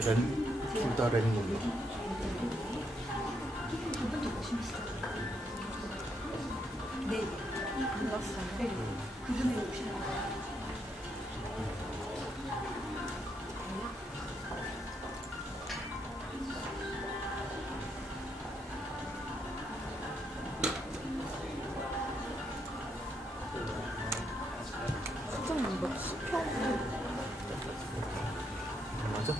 둘 다 렌. 네, 반갑습니다. 그중에 혹시 수정 몇 수평? 맞아?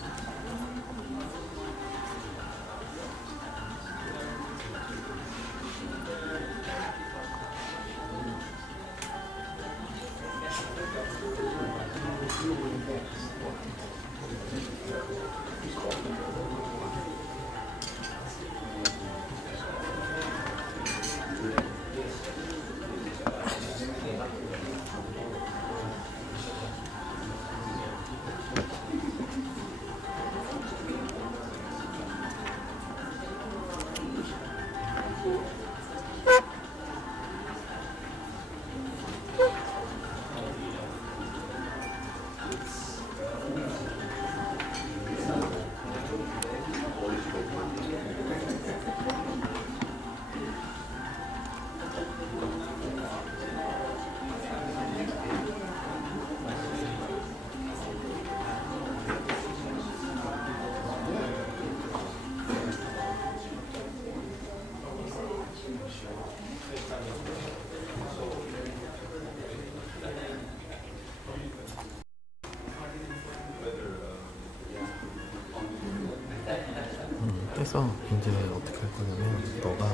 그래서 이제 어떻게 할 거냐면 너가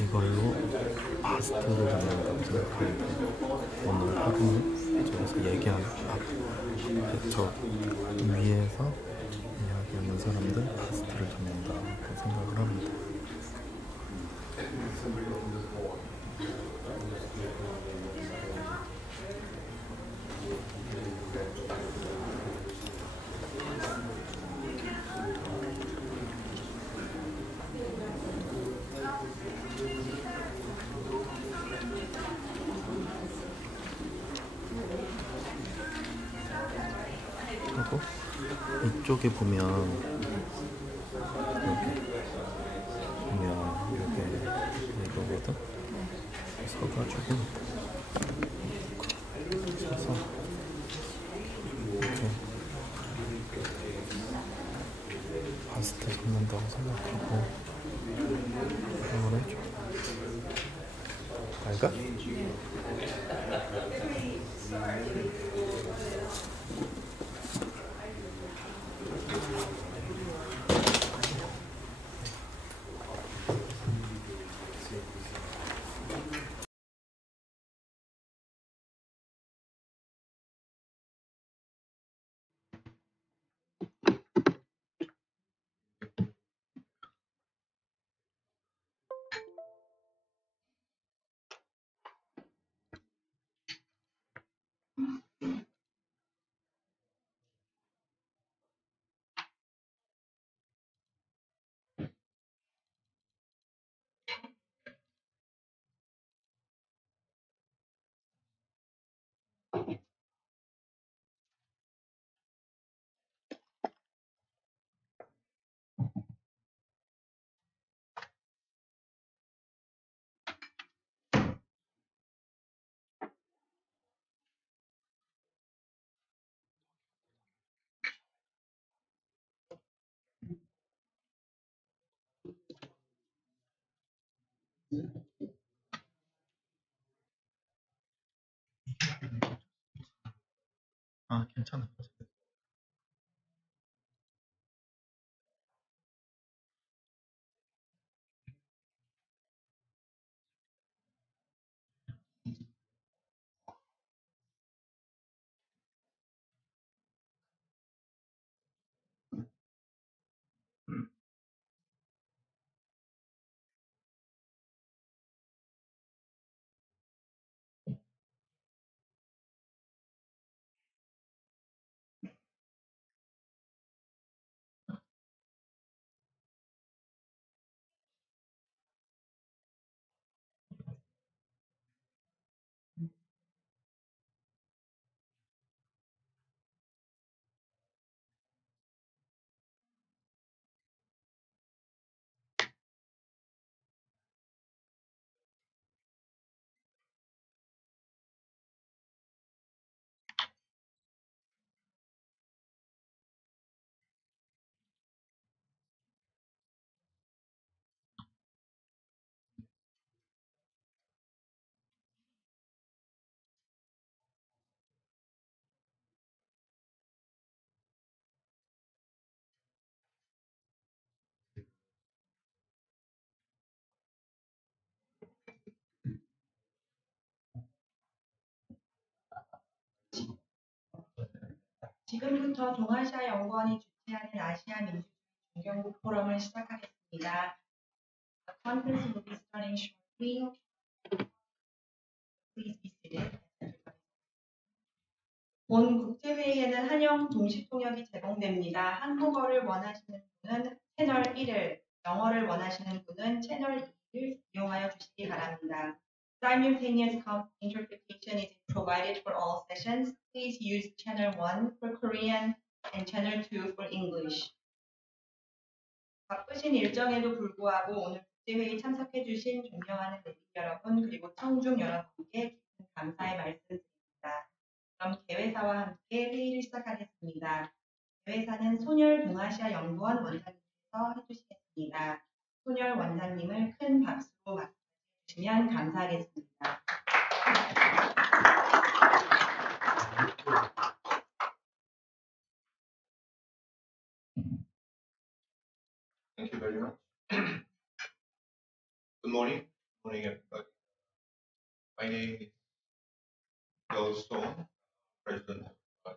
이걸로 바스트를 잡는다고 생각하고 오늘 하루는 저기서 얘기하는 저 위에서 이야기하는 사람들 바스트를 잡는다고 생각을 합니다. 하고 이쪽에 보면 여기 이거거든. 서가지고 서서 이렇게 바스트 잡는다고 생각하고 응원해줘. 알까? 아, 괜찮아. 지금부터 동아시아연구원이 주최하는 아시아 민주주의 종경국 포럼을 시작하겠습니다. The conference will be starting shortly. Please be seated. 본 국제회의에는 한영 동시통역이 제공됩니다. 한국어를 원하시는 분은 채널 1을, 영어를 원하시는 분은 채널 2를 이용하여 주시기 바랍니다. Simultaneous interpretation is provided for all sessions. Please use channel 1 for Korean and channel 2 for English. 바쁘신 일정에도 불구하고 오늘 국제회의 참석해 주신 존경하는 내빈 여러분 그리고 청중 여러분께 깊은 감사의 말씀드립니다. 그럼 개회사와 함께 회의를 시작하겠습니다. 개회사는 손열 동아시아 연구원 원장님께서 해주시겠습니다. 손열 원장님을 큰 박수로 맞춰주시면 감사하겠습니다. Thank you very much. Good morning. Good morning, everybody. My name is Bill Stone, President of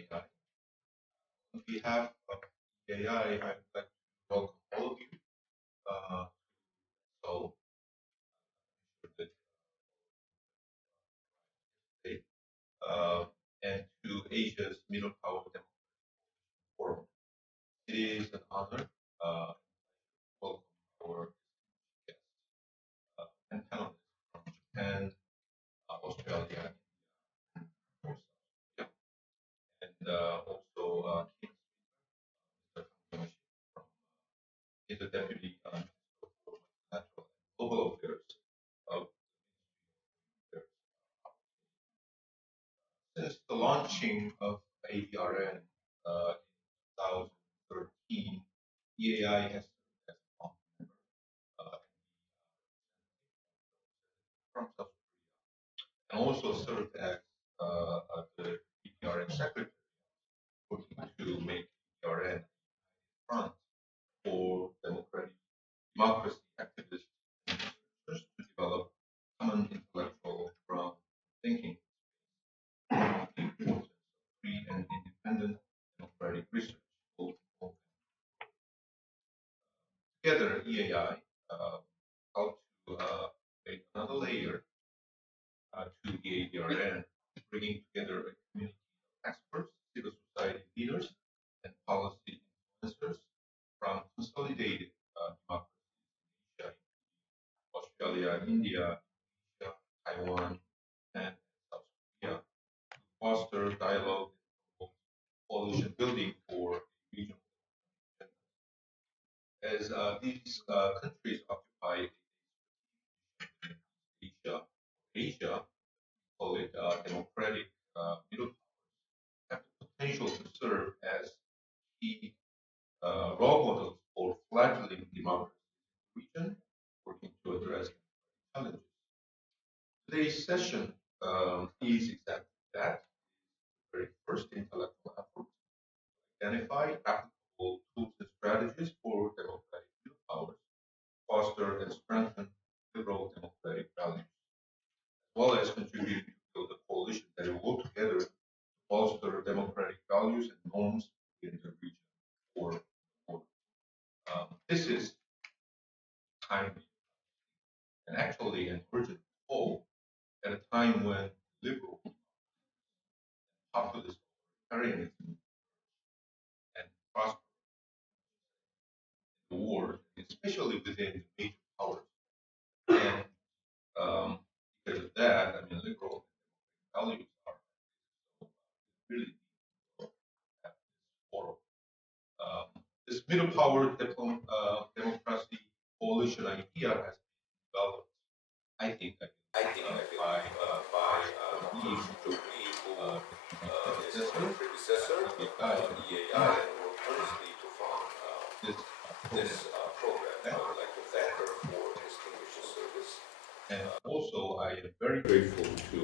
EAI. On behalf of EAI, I would like to welcome all of you to Seoul, and to Asia's Middle Power Democracy Forum. It is an honor to welcome our guests and panelists from Japan, Australia, and also Mr. is the Deputy Minister for Natural and Global Affairs of the Ministry of Affairs. Since the launching of ADRN in 2013, EAI has served as a founding member from South Korea, and also served as the ADRN Secretary, working to make ADRN front for democracy activists and researchers to develop common intellectual ground thinking, the importance of free and independent democratic research. Together, EAI helped to make another layer to the ADRN, bringing together a community of experts, civil society leaders, and policy influencers from consolidated democracies in Asia, Australia, India, Taiwan, and South Korea, to foster dialogue and coalition building for regional development. As these countries occupy Asia, we call it democratic middle powers, have the potential to serve as key role models for fledgling democracies in the region, working to address challenges. Today's session is exactly that. The very first intellectual effort to identify applicable tools and strategies for democratic middle powers, foster and strengthen liberal democratic values, as well as contribute to build a coalition that will work together to foster democratic values and norms in the region or the world. This is timely and actually an urgent call at a time when liberal populist authoritarianism and prosper in the world, especially within the major powers. And because of that, I mean, liberal values are really at this forum. This middle power democracy coalition idea has been developed, I think, by predecessor, EAI, and worked earnestly to fund this program. I would like to thank her for distinguished service. And also, I am very grateful to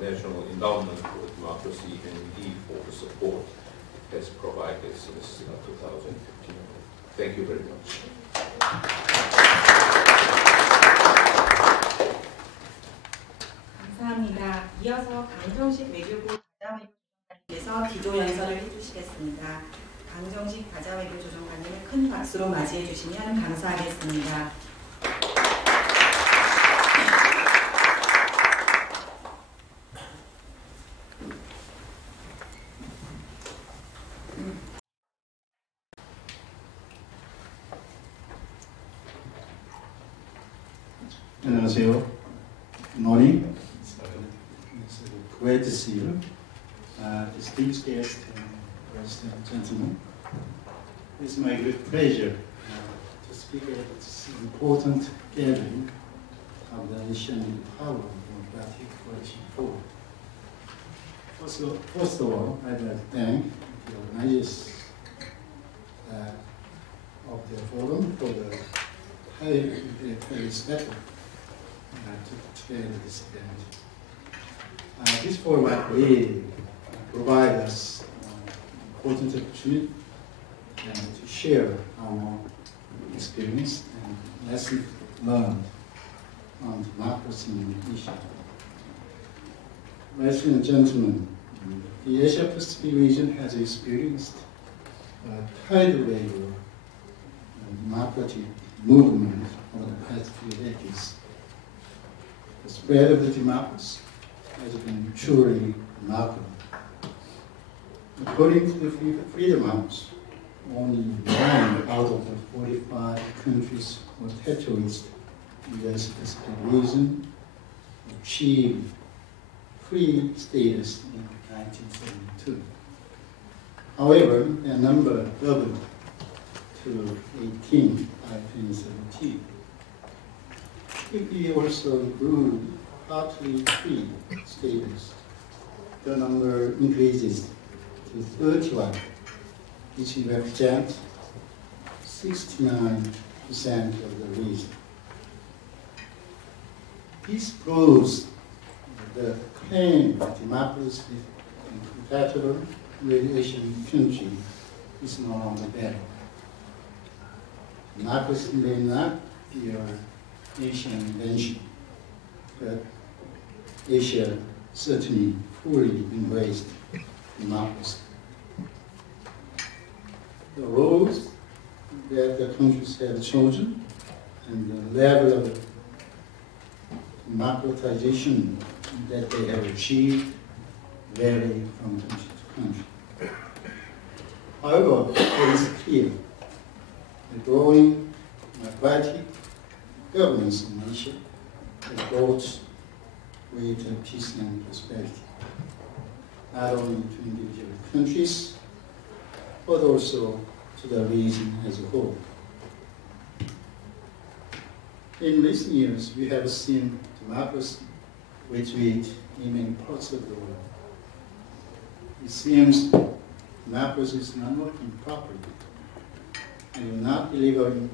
National Endowment for Democracy and Indeed for the support it has provided since 2015. Thank you very much. 감사합니다. 이어서 강정식 외교부 가담회의소장님께서 대표님께서 기도 연설을 해주시겠습니다. 강정식 가자외교조정관님을 큰 박수로 맞이해 주시면 감사하겠습니다. 안녕하세요. Good morning. It's great to see you. Distinguished guests and ladies and gentlemen. It's my great pleasure to speak at this important gathering of the Asian Power Democratic Coalition Forum. First of all, I'd like to thank the organizers of the forum for the highly respect to together this event. This forum really provides us important opportunity to share our experience and lessons learned on democracy in Asia. Ladies and gentlemen, the Asia-Pacific region has experienced a tidal wave of democratic movement over the past few decades. The spread of the democracy has been truly remarkable. According to the Freedom House, only 9 out of the 45 countries or territories in the Asia-Pacific region achieved free status in 1972. However, their number doubled to 18 by 2017. If we also include partly free status, the number increases to 31, which represents 69% of the region. This proves the claim that democracy in compatible with Asian country is no longer valid. Democracy may not be an Asian invention, but Asia certainly fully embraced democracy. The roads that the countries have chosen and the level of democratization that they have achieved vary from country to country. However, it is clear that growing democratic governance in Asia has brought greater peace and prosperity, not only to individual countries, but also to the region as a whole. In recent years, we have seen democracy retreat in many parts of the world. It seems democracy is not working properly and not delivering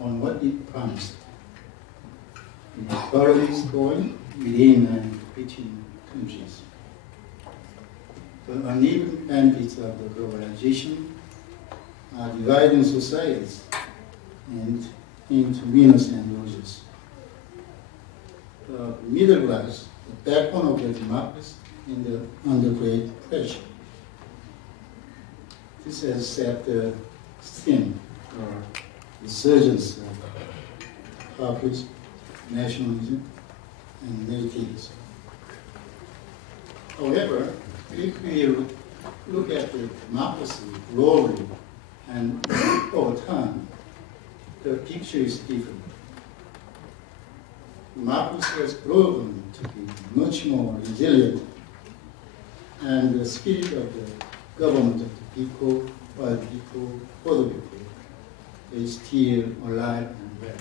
on what it promised. Inequality is growing within and between countries. The uneven benefits of the globalization are dividing societies and into winners and losers. The middle class, the backbone of the democracy, is under great pressure. This has set the scene for resurgence of populism, nationalism, and nativism. However, if we look at the democracy globally and over time, the picture is different. Democracy has proven to be much more resilient, and the spirit of the government of the people, by the people, for the people, is still alive and well.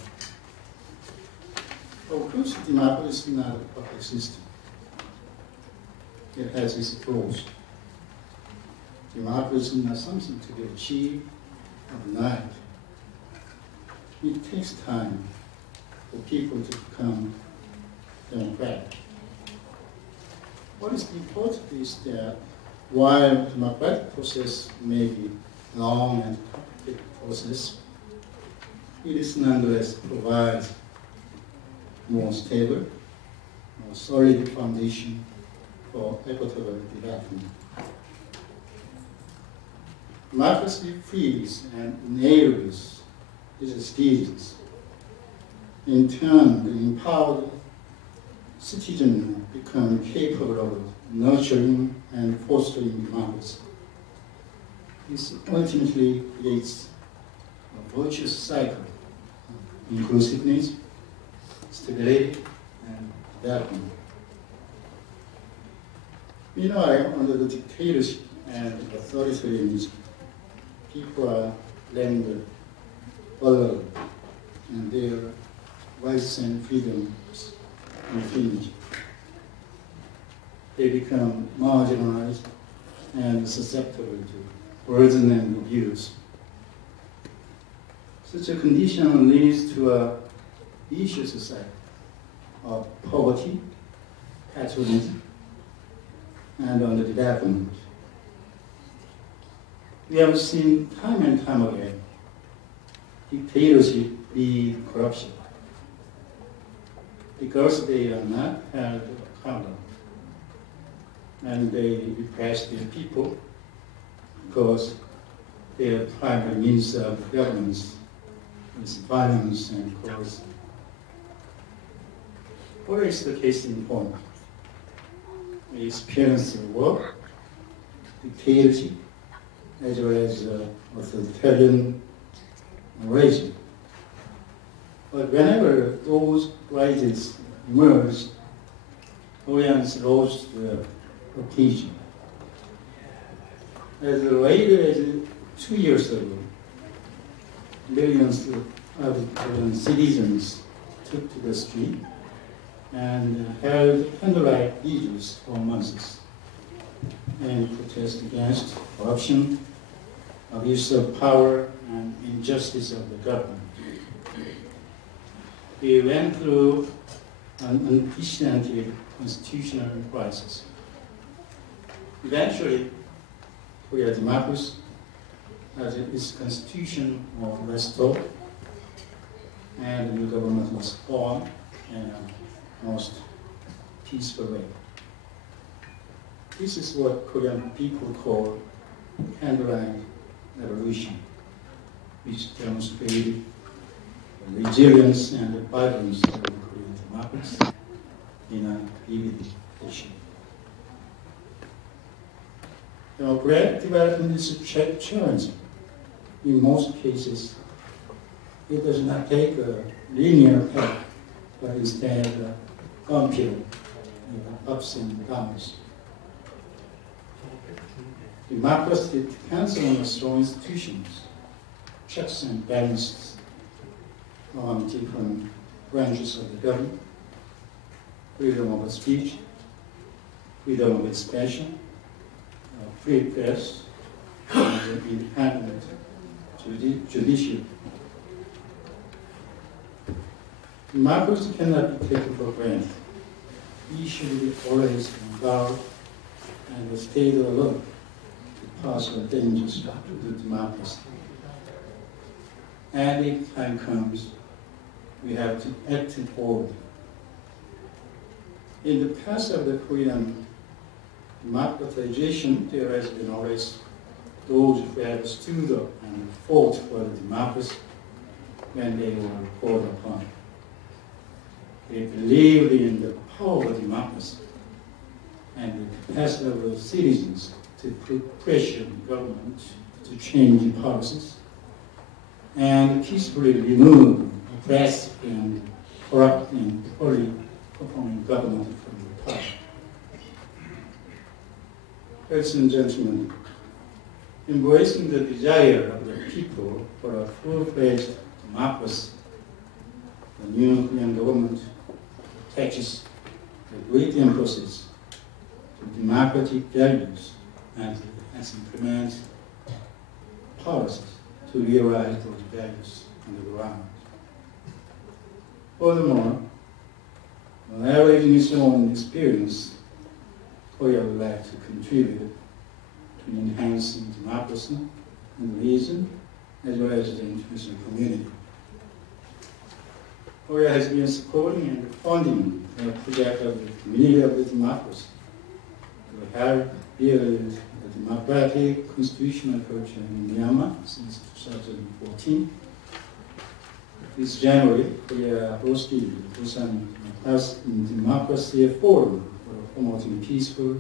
Of course, democracy is not a perfect system. It has its flaws. Democracy is not something to be achieved overnight. It takes time for people to become democratic. What is important is that while the democratic process may be long and complicated process, it is nonetheless provides more stable, more solid foundation for equitable development. Democracy frees and enables its citizens. In turn, the empowered citizen become capable of nurturing and fostering democracy. This ultimately creates a virtuous cycle of inclusiveness, stability, and development. Meanwhile, under the dictatorship and authoritarianism, people are rendered vulnerable, and their rights and freedoms infringed. They become marginalized and susceptible to burden and abuse. Such a condition leads to a vicious society of poverty, patronage, and underdevelopment. We have seen time and time again dictatorship lead corruption because they are not held accountable, and they repress their people because their primary means of governance is violence and coercion. What is the case in point? We experience war, dictatorship, as well as authoritarian regime. But whenever those crises emerge, Koreans rose to the occasion. As late as 2 years ago, millions of Korean citizens took to the street and held candlelight vigils for months and protest against corruption, abuse of power, and injustice of the government. We went through an unprecedented constitutional crisis. Eventually, Korea's democracy, as its constitution was restored, and the new government was formed in a most peaceful way. This is what Korean people call candlelight revolution, which demonstrated the resilience and the vibrance of the Korean democracy in a vivid fashion. Great development is challenging. In most cases, it does not take a linear path, but instead a bumpy ups and downs. Democracy depends on strong institutions, checks and balances on different branches of the government, freedom of speech, freedom of expression, free press, and independent judiciary. Democracy cannot be taken for granted. We should be always on guard and stay alert to possible dangers to the democracy. And if time comes, we have to act boldly. In the past of the Korean democratization, there has been always those who have stood up and fought for the democracy when they were called upon. They believed in the power of democracy and the capacity of the citizens to put pressure on the government to change policies and peacefully remove oppressive and corrupt and poorly performing government from the power. Ladies and gentlemen, embracing the desire of the people for a full-fledged democracy, the new Korean government attaches the great emphasis to democratic values and has implemented policies to realize those values on the ground. Furthermore, leveraging its own experience, Korea would like to contribute to enhancing democracy in the region as well as the international community. Korea has been supporting and funding the project of the Community of the Democracy, to help build a democratic constitutional culture in Myanmar since 2014. This January, Korea hosted the Busan Democracy Forum for promoting peaceful,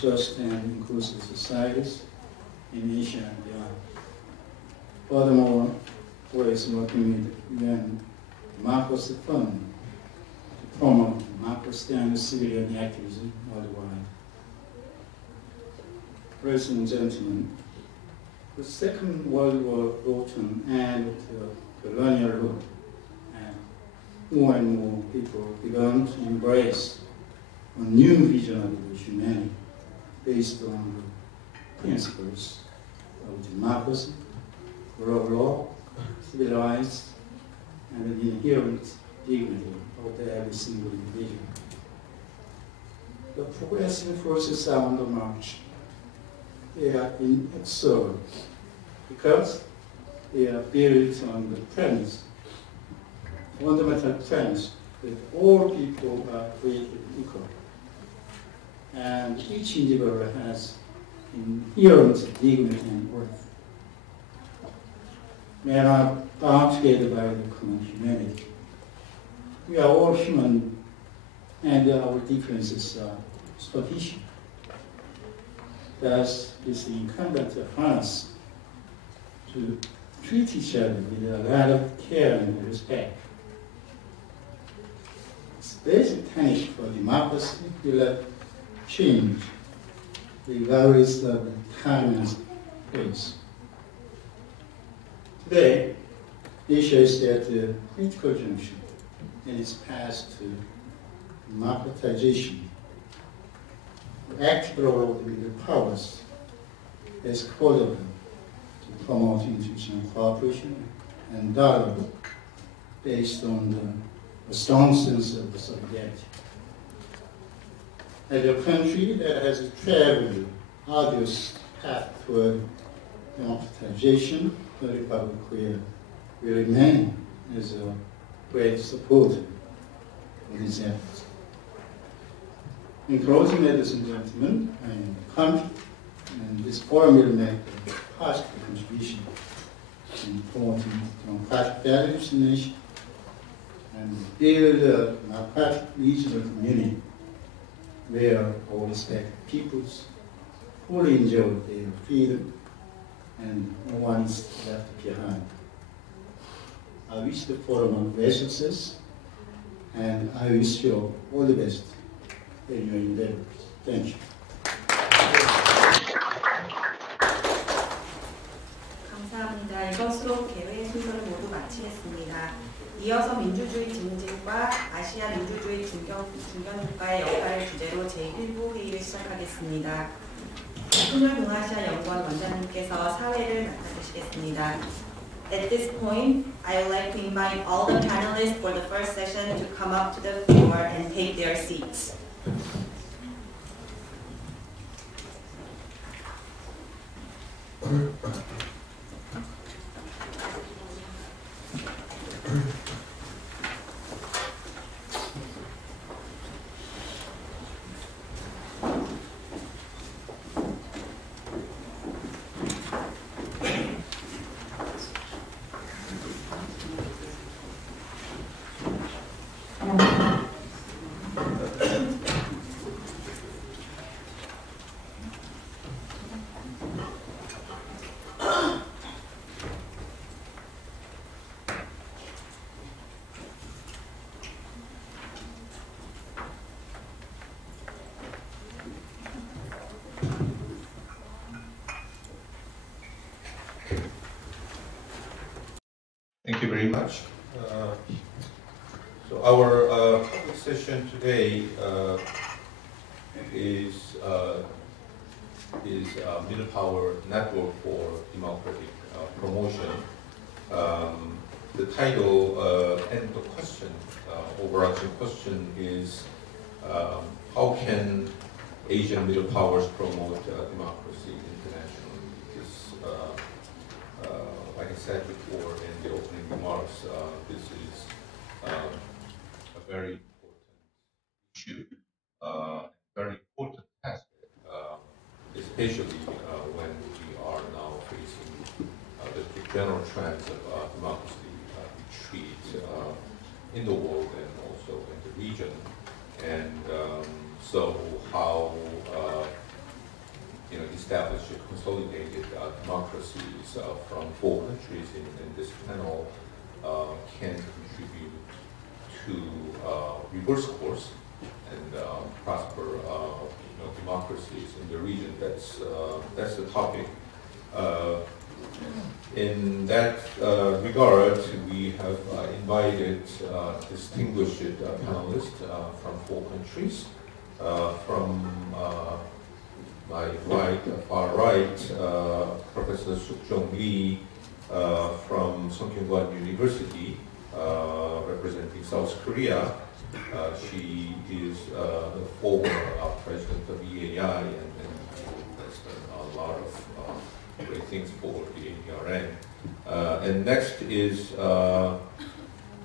just, and inclusive societies in Asia and beyond. Furthermore, Korea is working with UN Democracy Fund to promote democracy and civilian activism worldwide. Ladies and gentlemen, the Second World War brought an end to colonial rule, and more and more people began to embrace a new vision of humanity based on the principles of democracy, rule of law, civil rights, and the inherent dignity of every single individual. The progressive forces are on the march. They are inexorable because they are built on the premise, fundamental premise, that all people are created equal, and each individual has inherent dignity and worth. Men are bound together by the common humanity. We are all human, and our differences are sufficient. Thus, it's incumbent upon us to treat each other with a lot of care and respect. It's basic tenet for democracy will change regardless of the time and place. Today, Asia is at a critical junction in its path to democratization. The active role of the middle powers is critical to promote international cooperation and dialogue based on the strong sense of solidarity. As a country that has traveled arduous path toward democratization, the Republic of Korea will remain as a great supporter of these efforts. In closing, ladies and gentlemen, I am confident and this forum will make a positive contribution in promoting democratic values in the nation and build a democratic regional community where all respected peoples fully enjoy their freedom and no one is left behind. I wish the forum great success, and I wish you all the best in your endeavors. Thank you. 감사합니다. 이것으로 개회 순서를 모두 마치겠습니다. 이어서 민주주의 증진과 아시아 민주주의 중견국가의 역할을 주제로 제1부 회의를 시작하겠습니다. 에이동아시아 연구원 원장님께서 사회를 맡아주시겠습니다. At this point, I would like to invite all the panelists for the first session to come up to the floor and take their seats. Thank you very much. So our public session today is Middle Power Network for Democratic Promotion. The title and the question, overarching question is how can Asian middle powers promote democracy internationally? Because, like I said before in the opening remarks, this is a very important issue, very important task especially when we are now facing the general trends of democracy retreat in the world and also in the region. And so how establish consolidated democracies from 4 countries in this panel can contribute to reverse course and prosper democracies in the region. That's the topic. In that regard, we have invited distinguished panelists from 4 countries. From my right, far right, Professor Suk-jong Lee from Sungkyunkwan University, representing South Korea. She is the former president of EAI and has done a lot of great things for the APRN. And next is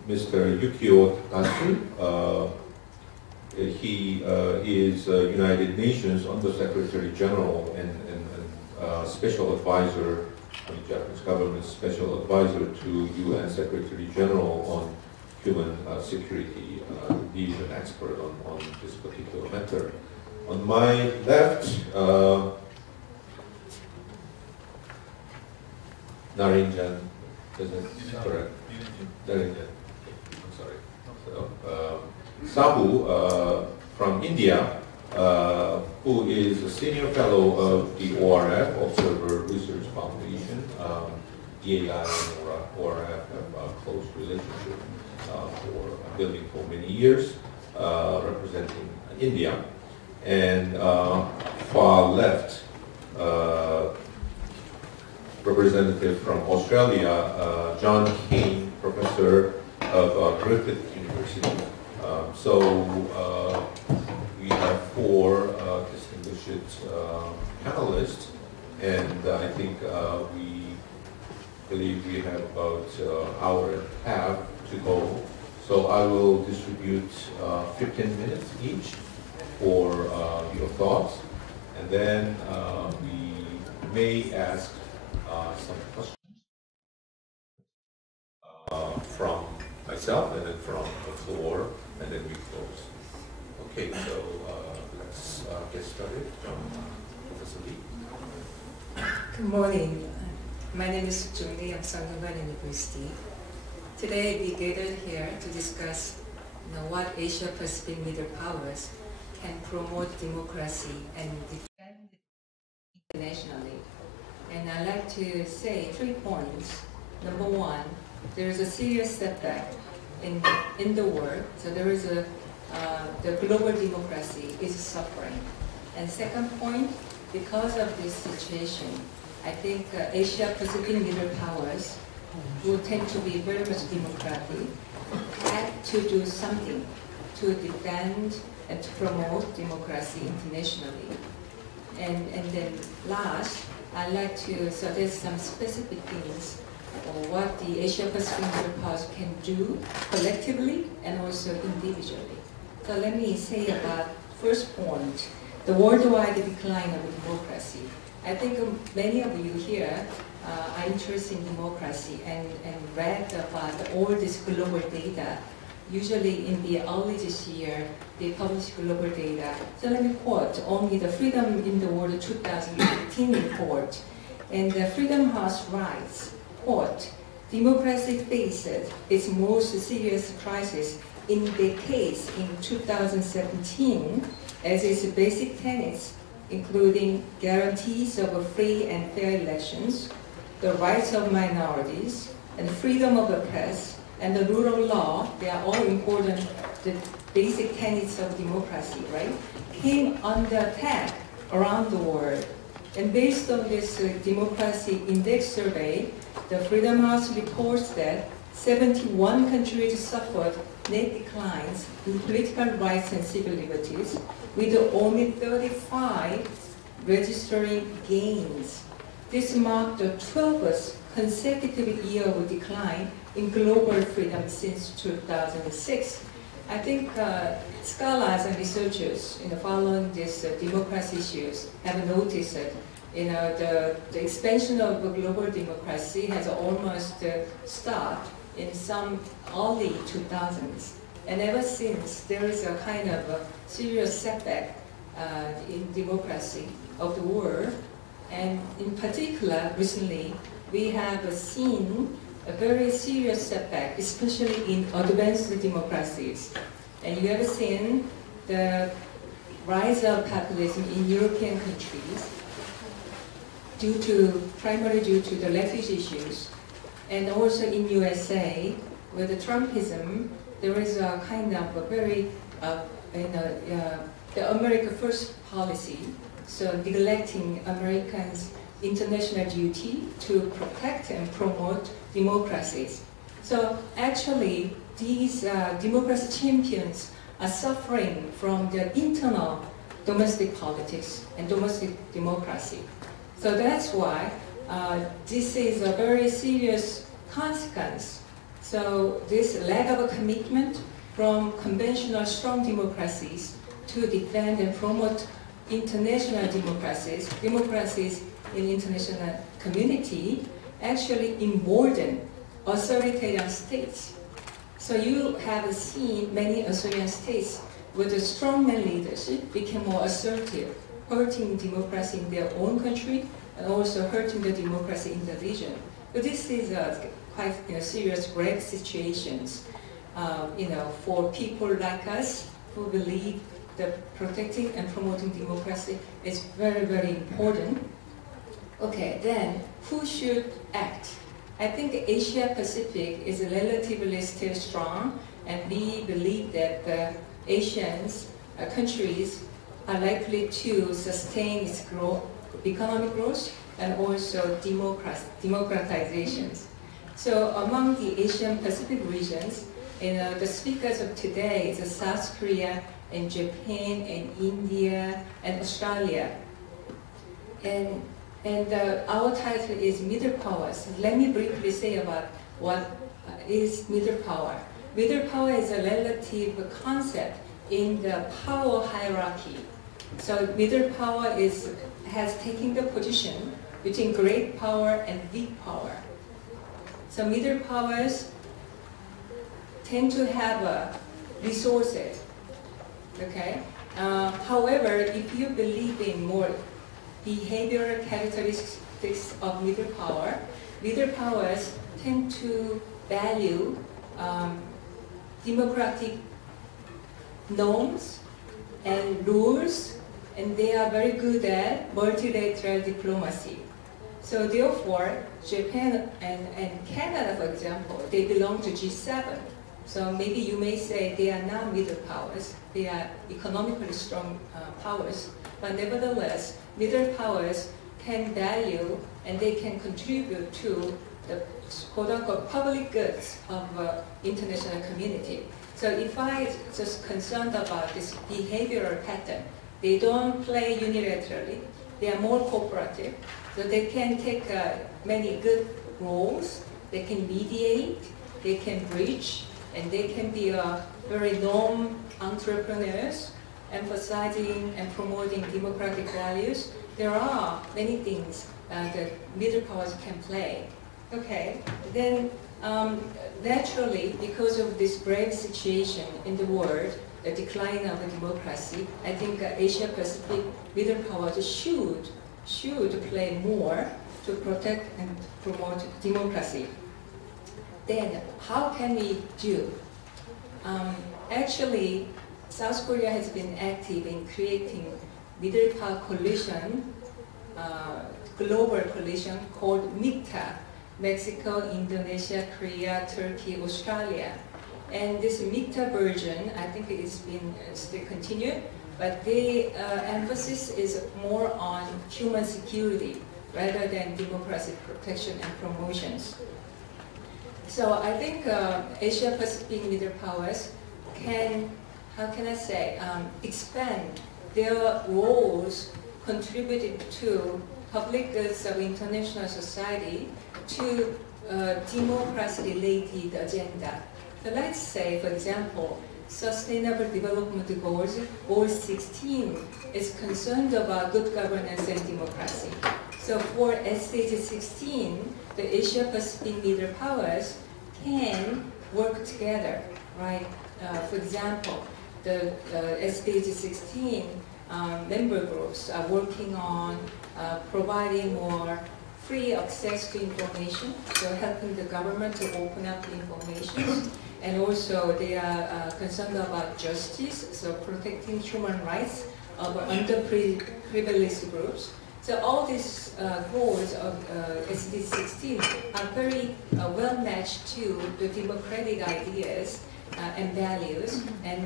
Mr. Yukio Takasu. He is United Nations Under-Secretary General and Special Advisor, the Japanese government's Special Advisor to UN Secretary General on Human Security. He is an expert on this particular matter. On my left, Narinjan, is it correct? Narinjan, I'm sorry. So, Sahu from India, who is a senior fellow of the ORF, Observer Research Foundation. EAI and ORF have a close relationship for building for many years, representing India. And far left, representative from Australia, John Kane, professor of Griffith University. So we have 4 distinguished panelists, and I think we believe we have about an hour and a half to go. So I will distribute 15 minutes each for your thoughts, and then we may ask some questions from myself and then from the floor, and then we close. Okay, so let's get started from Professor Lee. Good morning. My name is Jung Lee of Sungkyunkwan University. Today we gathered here to discuss what Asia-Pacific middle powers can promote democracy and defend internationally. And I'd like to say 3 points. Number 1, there is a serious setback in the world. So there is the global democracy is suffering. And second point, because of this situation, I think Asia-Pacific middle powers who tend to be very much democratic had to do something to defend and to promote democracy internationally. And then last, I'd like to suggest some specific things or what the Asia-Pacific middle powers can do collectively and also individually. So let me say about first point, the worldwide decline of democracy. I think many of you here are interested in democracy and read about all this global data. Usually in the early this year, they publish global data. So let me quote only the Freedom in the World 2018 report. And the Freedom House writes, quote, democracy faces its most serious crisis in decades in 2017 as its basic tenets, including guarantees of free and fair elections, the rights of minorities, and freedom of the press, and the rule of law, they are all important, the basic tenets of democracy, right, came under attack around the world. And based on this democracy index survey, the Freedom House reports that 71 countries suffered net declines in political rights and civil liberties, with only 35 registering gains. This marked the 12th consecutive year of decline in global freedom since 2006. I think scholars and researchers, following these democracy issues, have noticed that, the expansion of global democracy has almost started in some early 2000s, and ever since there is a kind of a serious setback in democracy of the world, and in particular, recently we have seen a very serious setback, especially in advanced democracies. And you have seen the rise of populism in European countries primarily due to the refugee issues. And also in USA, with the Trumpism, there is a kind of a very, the America First policy, so neglecting Americans' international duty to protect and promote democracies. So actually, these democracy champions are suffering from their internal domestic politics and domestic democracy. So that's why this is a very serious consequence. So this lack of a commitment from conventional strong democracies to defend and promote international democracies in international community, actually embolden authoritarian states. So you have seen many authoritarian states with a strongman leadership became more assertive, hurting democracy in their own country and also hurting the democracy in the region. But this is quite serious, grave situations, for people like us who believe that protecting and promoting democracy is very, very important. Okay, then who should act? I think Asia Pacific is relatively still strong, and we believe that the Asians countries are likely to sustain its growth, economic growth, and also democratizations. So among the Asian Pacific regions, the speakers of today is South Korea and Japan and India and Australia. And our title is Middle Powers. Let me briefly say about what is middle power. Middle power is a relative concept in the power hierarchy. So middle power has taken the position between great power and weak power. So middle powers tend to have resources, okay? However, if you believe in more behavioral characteristics of middle powers tend to value democratic norms and rules, and they are very good at multilateral diplomacy. So therefore, Japan and Canada, for example, they belong to G7. So maybe you may say they are not middle powers, they are economically strong powers, but nevertheless, middle powers can value and they can contribute to the quote-unquote public goods of international community. So if I just concerned about this behavioral pattern, they don't play unilaterally, they are more cooperative, so they can take many good roles, they can mediate, they can bridge, and they can be very known entrepreneurs, emphasizing and promoting democratic values. There are many things that middle powers can play. Okay, then naturally, because of this brave situation in the world, the decline of the democracy, I think Asia Pacific middle powers should play more to protect and promote democracy. Then, how can we do? Actually, South Korea has been active in creating middle power coalition, global coalition called MICTA, Mexico, Indonesia, Korea, Turkey, Australia. And this MICTA version, I think it's been still continued, but the emphasis is more on human security rather than democracy protection and promotions. So I think Asia Pacific middle powers can, how can I say, expand their roles contributing to public goods of international society to democracy-related agenda. So let's say, for example, Sustainable Development Goals, Goal 16, is concerned about good governance and democracy. So for SDG 16, the Asia-Pacific leader powers can work together, right? For example, the SDG 16 member groups are working on providing more free access to information, so helping the government to open up the information. And also they are concerned about justice, so protecting human rights of underprivileged groups. So all these goals of SDG 16 are very well matched to the democratic ideas and values, and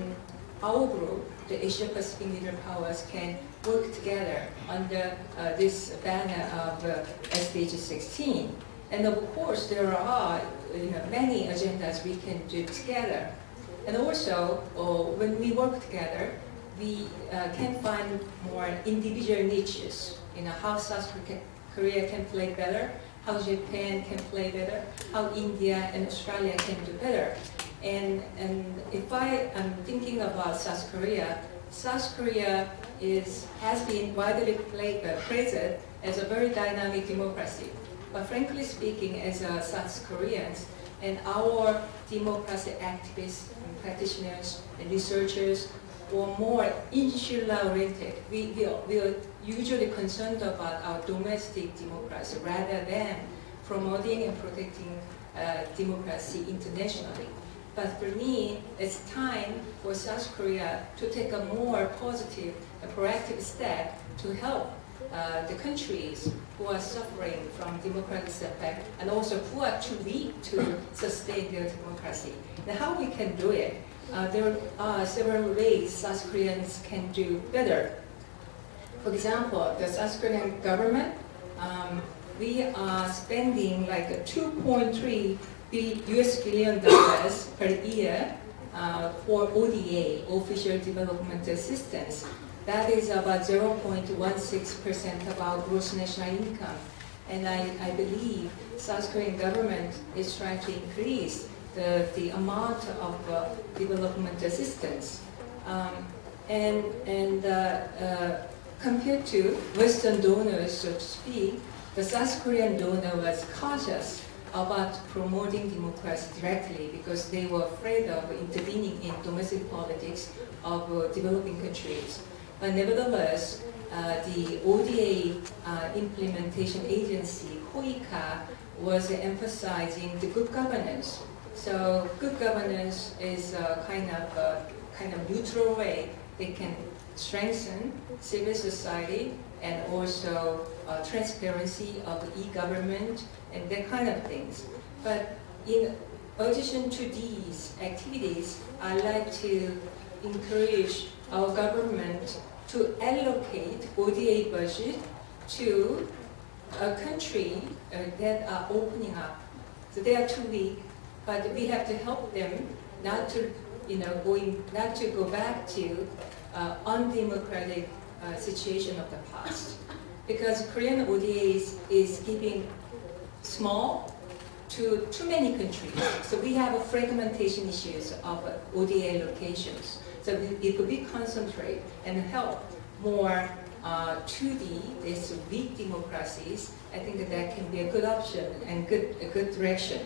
our group, the Asia-Pacific Leader Powers, can work together under this banner of SDG 16. And of course, there are many agendas we can do together. And also, when we work together, we can find more individual niches. How South Korea can play better, how Japan can play better, how India and Australia can do better. And if I am thinking about South Korea has been widely praised as a very dynamic democracy. But frankly speaking, as South Koreans and our democracy activists and practitioners and researchers were more insular-oriented. We are usually concerned about our domestic democracy rather than promoting and protecting democracy internationally. But for me, it's time for South Korea to take a more positive and proactive step to help the countries who are suffering from democratic setback and also who are too weak to sustain their democracy. Now, how we can do it? There are several ways South Koreans can do better. For example, the South Korean government, we are spending like $2.3 billion per year for ODA, Official Development Assistance. That is about 0.16% of our gross national income. And I believe South Korean government is trying to increase the amount of development assistance. Compared to Western donors, so to speak, the South Korean donor was cautious about promoting democracy directly because they were afraid of intervening in domestic politics of developing countries. But nevertheless, the ODA implementation agency, KOICA, was emphasizing the good governance. So good governance is a kind of neutral way they can strengthen civil society and also transparency of e-government and that kind of things. But in addition to these activities, I like to encourage our government to allocate ODA budget to a country that are opening up. So they are too weak, but we have to help them not to, not to go back to undemocratic situation of the past. Because Korean ODA is giving small to too many countries. So we have a fragmentation issues of ODA allocations. So it could be concentrate and help more to these weak democracies. I think that can be a good option and a good direction.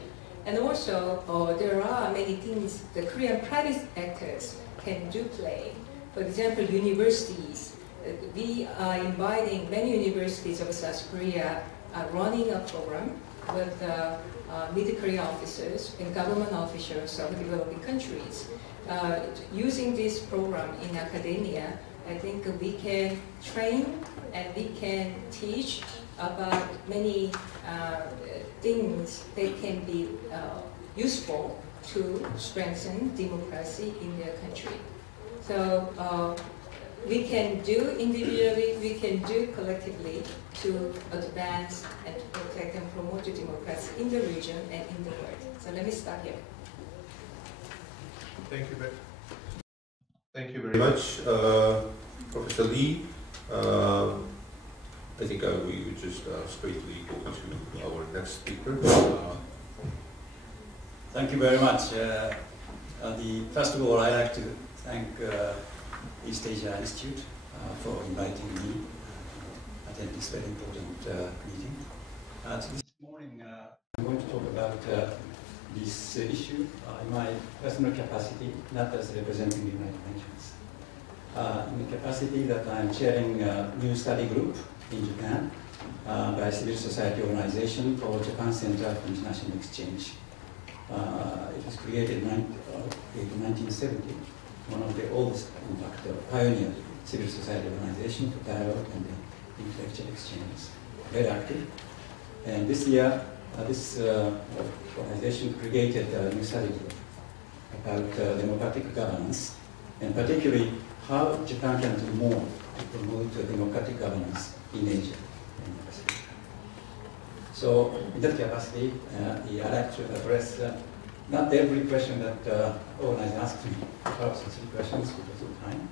And also, there are many things the Korean private actors can do play. For example, universities. We are inviting many universities of South Korea running a program with mid-career officers and government officials of developing countries. Using this program in academia, I think we can train and we can teach about many things that can be useful to strengthen democracy in their country. So we can do individually, we can do collectively to advance and to protect and promote democracy in the region and in the world. So let me stop here. Thank you very much, Professor Lee. I think we would just straightly go to our next speaker. Thank you very much. First of all, I'd like to thank East Asia Institute for inviting me to attend this very important meeting. This morning, I'm going to talk about this issue in my personal capacity, not as representing the United Nations. In the capacity that I'm chairing a new study group in Japan by civil society organization called Japan Center for International Exchange. It was created in 1970, one of the oldest, in fact, pioneer civil society organization for dialogue and intellectual exchange. Very active. And this year, this organization created a new study group about democratic governance, and particularly how Japan can do more to promote democratic governance in Asia and the Pacific. So, in that capacity, I'd like to address not every question that organizer asked me, perhaps some questions because of time.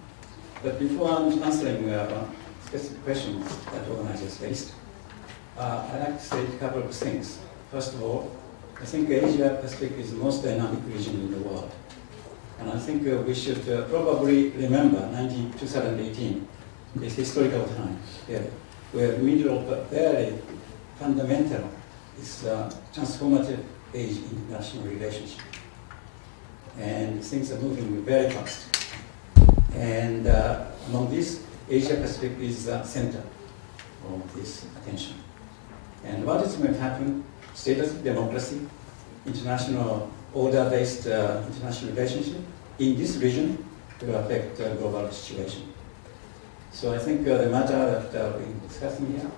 But before answering specific questions that organizers faced, I'd like to say a couple of things. First of all, I think Asia Pacific is the most dynamic region in the world. And I think we should probably remember 2018, this historical time, where the middle of a very fundamental, this transformative age in international relationship. And things are moving very fast. And among this, Asia Pacific is the center of this attention. And what is going to happen? Status of democracy, international order-based international relationship in this region will affect global situation. So I think the matter that we're discussing here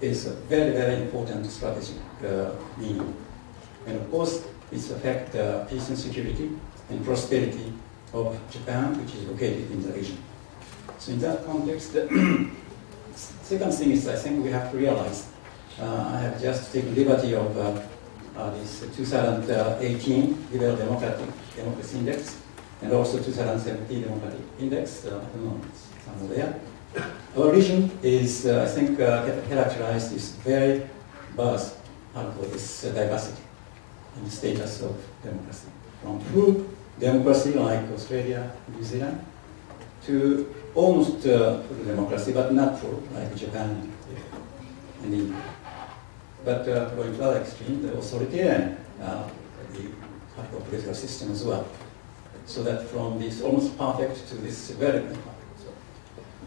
is a very, very important strategic meaning. And of course, it affects peace and security and prosperity of Japan, which is located in the region. So in that context, the second thing is I think we have to realize, I have just taken liberty of this 2018 Liberal Democracy Index and also 2017 Democratic Index, I don't know, it's somewhere there. Our region is, I think, characterized as very vast with this diversity and the status of democracy. From full democracy like Australia, New Zealand, to almost full democracy, but not full, like Japan and India. But going to other extreme, the authoritarian political system as well. So that from this almost perfect to this very imperfect. So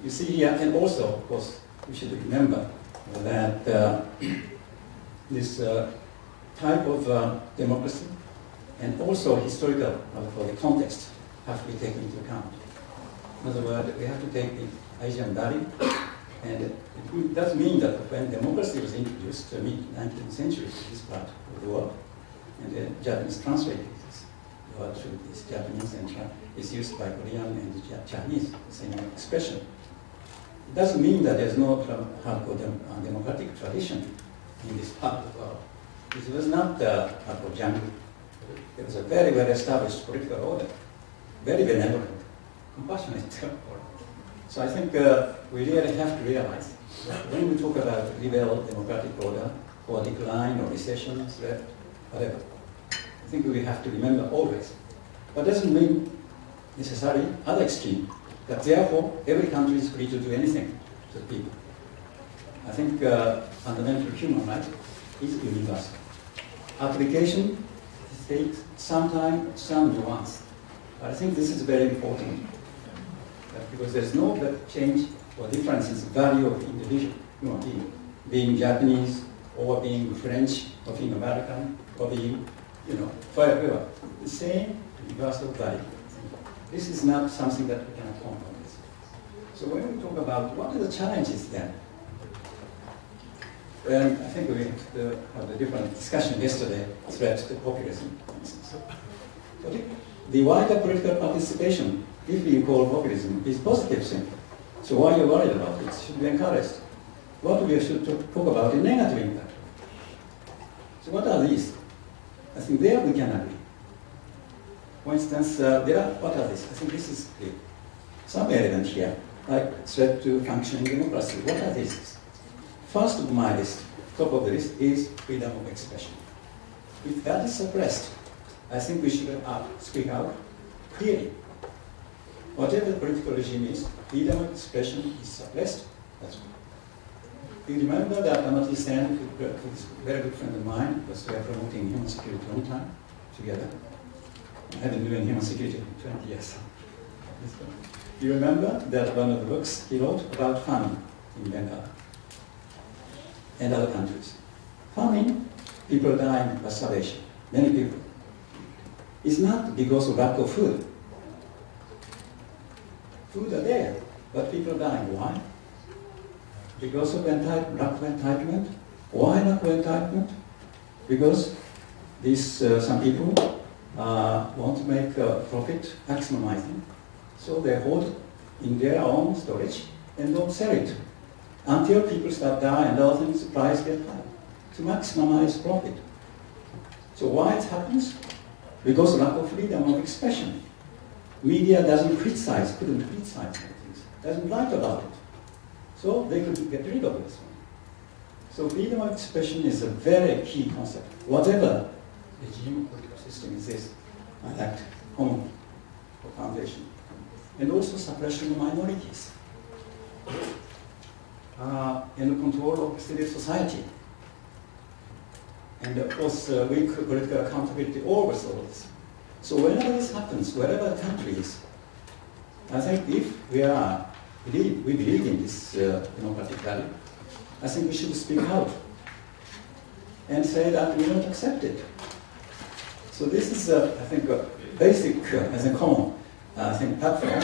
you see here, and also, of course, we should remember that this type of democracy and also historical for the context have to be taken into account. In other words, we have to take the Asian value, and it does mean that when democracy was introduced in the mid-19th century to this part of the world, and the Japanese translated this word through this Japanese and is used by Korean and Chinese, the same expression. It doesn't mean that there's no hardcore democratic tradition in this part of the world. This was not the hardcore jungle. It was a very well-established political order, very benevolent, compassionate order. So I think we really have to realize that when we talk about liberal democratic order, or decline, or recession, threat, whatever, I think we have to remember always. But doesn't mean necessarily other extreme, that therefore every country is free to do anything to the people. I think fundamental human right is universal. Application takes some time, some nuance. But I think this is very important because there's no change or difference in the value of individual human being Japanese or being French or being American or being, forever. The same universal value. This is not something that we cannot compromise. So when we talk about what are the challenges then, I think we had a different discussion yesterday, threat to populism, for instance. So the wider political participation, if you call populism, is positive thing. So why are you worried about it? It should be encouraged. What we should talk about is negative impact. So what are these? I think there we can agree. For instance, what are these? I think this is clear. Some element here, like threat to functioning democracy. What are these? First of my list, top of the list, is freedom of expression. If that is suppressed, I think we should speak out clearly. Whatever the political regime is, freedom of expression is suppressed. That's all. You remember that Amartya Sen, who is a very good friend of mine, because we are promoting human security a long time together. I have been doing human security for 20 years. You remember that one of the books he wrote about famine in Bengal and other countries. Famine, people dying by starvation, many people. It's not because of lack of food. Food are there, but people are dying. Why? Because of lack of entitlement. Why lack of entitlement? Because some people want to make profit, maximizing. So they hold in their own storage and don't sell it until people start dying and other things, the price get high to maximize profit. So why it happens? Because of lack of freedom of expression. Media couldn't criticize things, doesn't write about it. So they could get rid of this one. So freedom of expression is a very key concept. Whatever regime political system exists, I like common foundation. And also suppression of minorities. And control of civil society. And of course, weak political accountability always all this. So whenever this happens, wherever the country is, I think if we believe in this democratic value, I think we should speak out and say that we don't accept it. So this is, I think, a basic, as a common, platform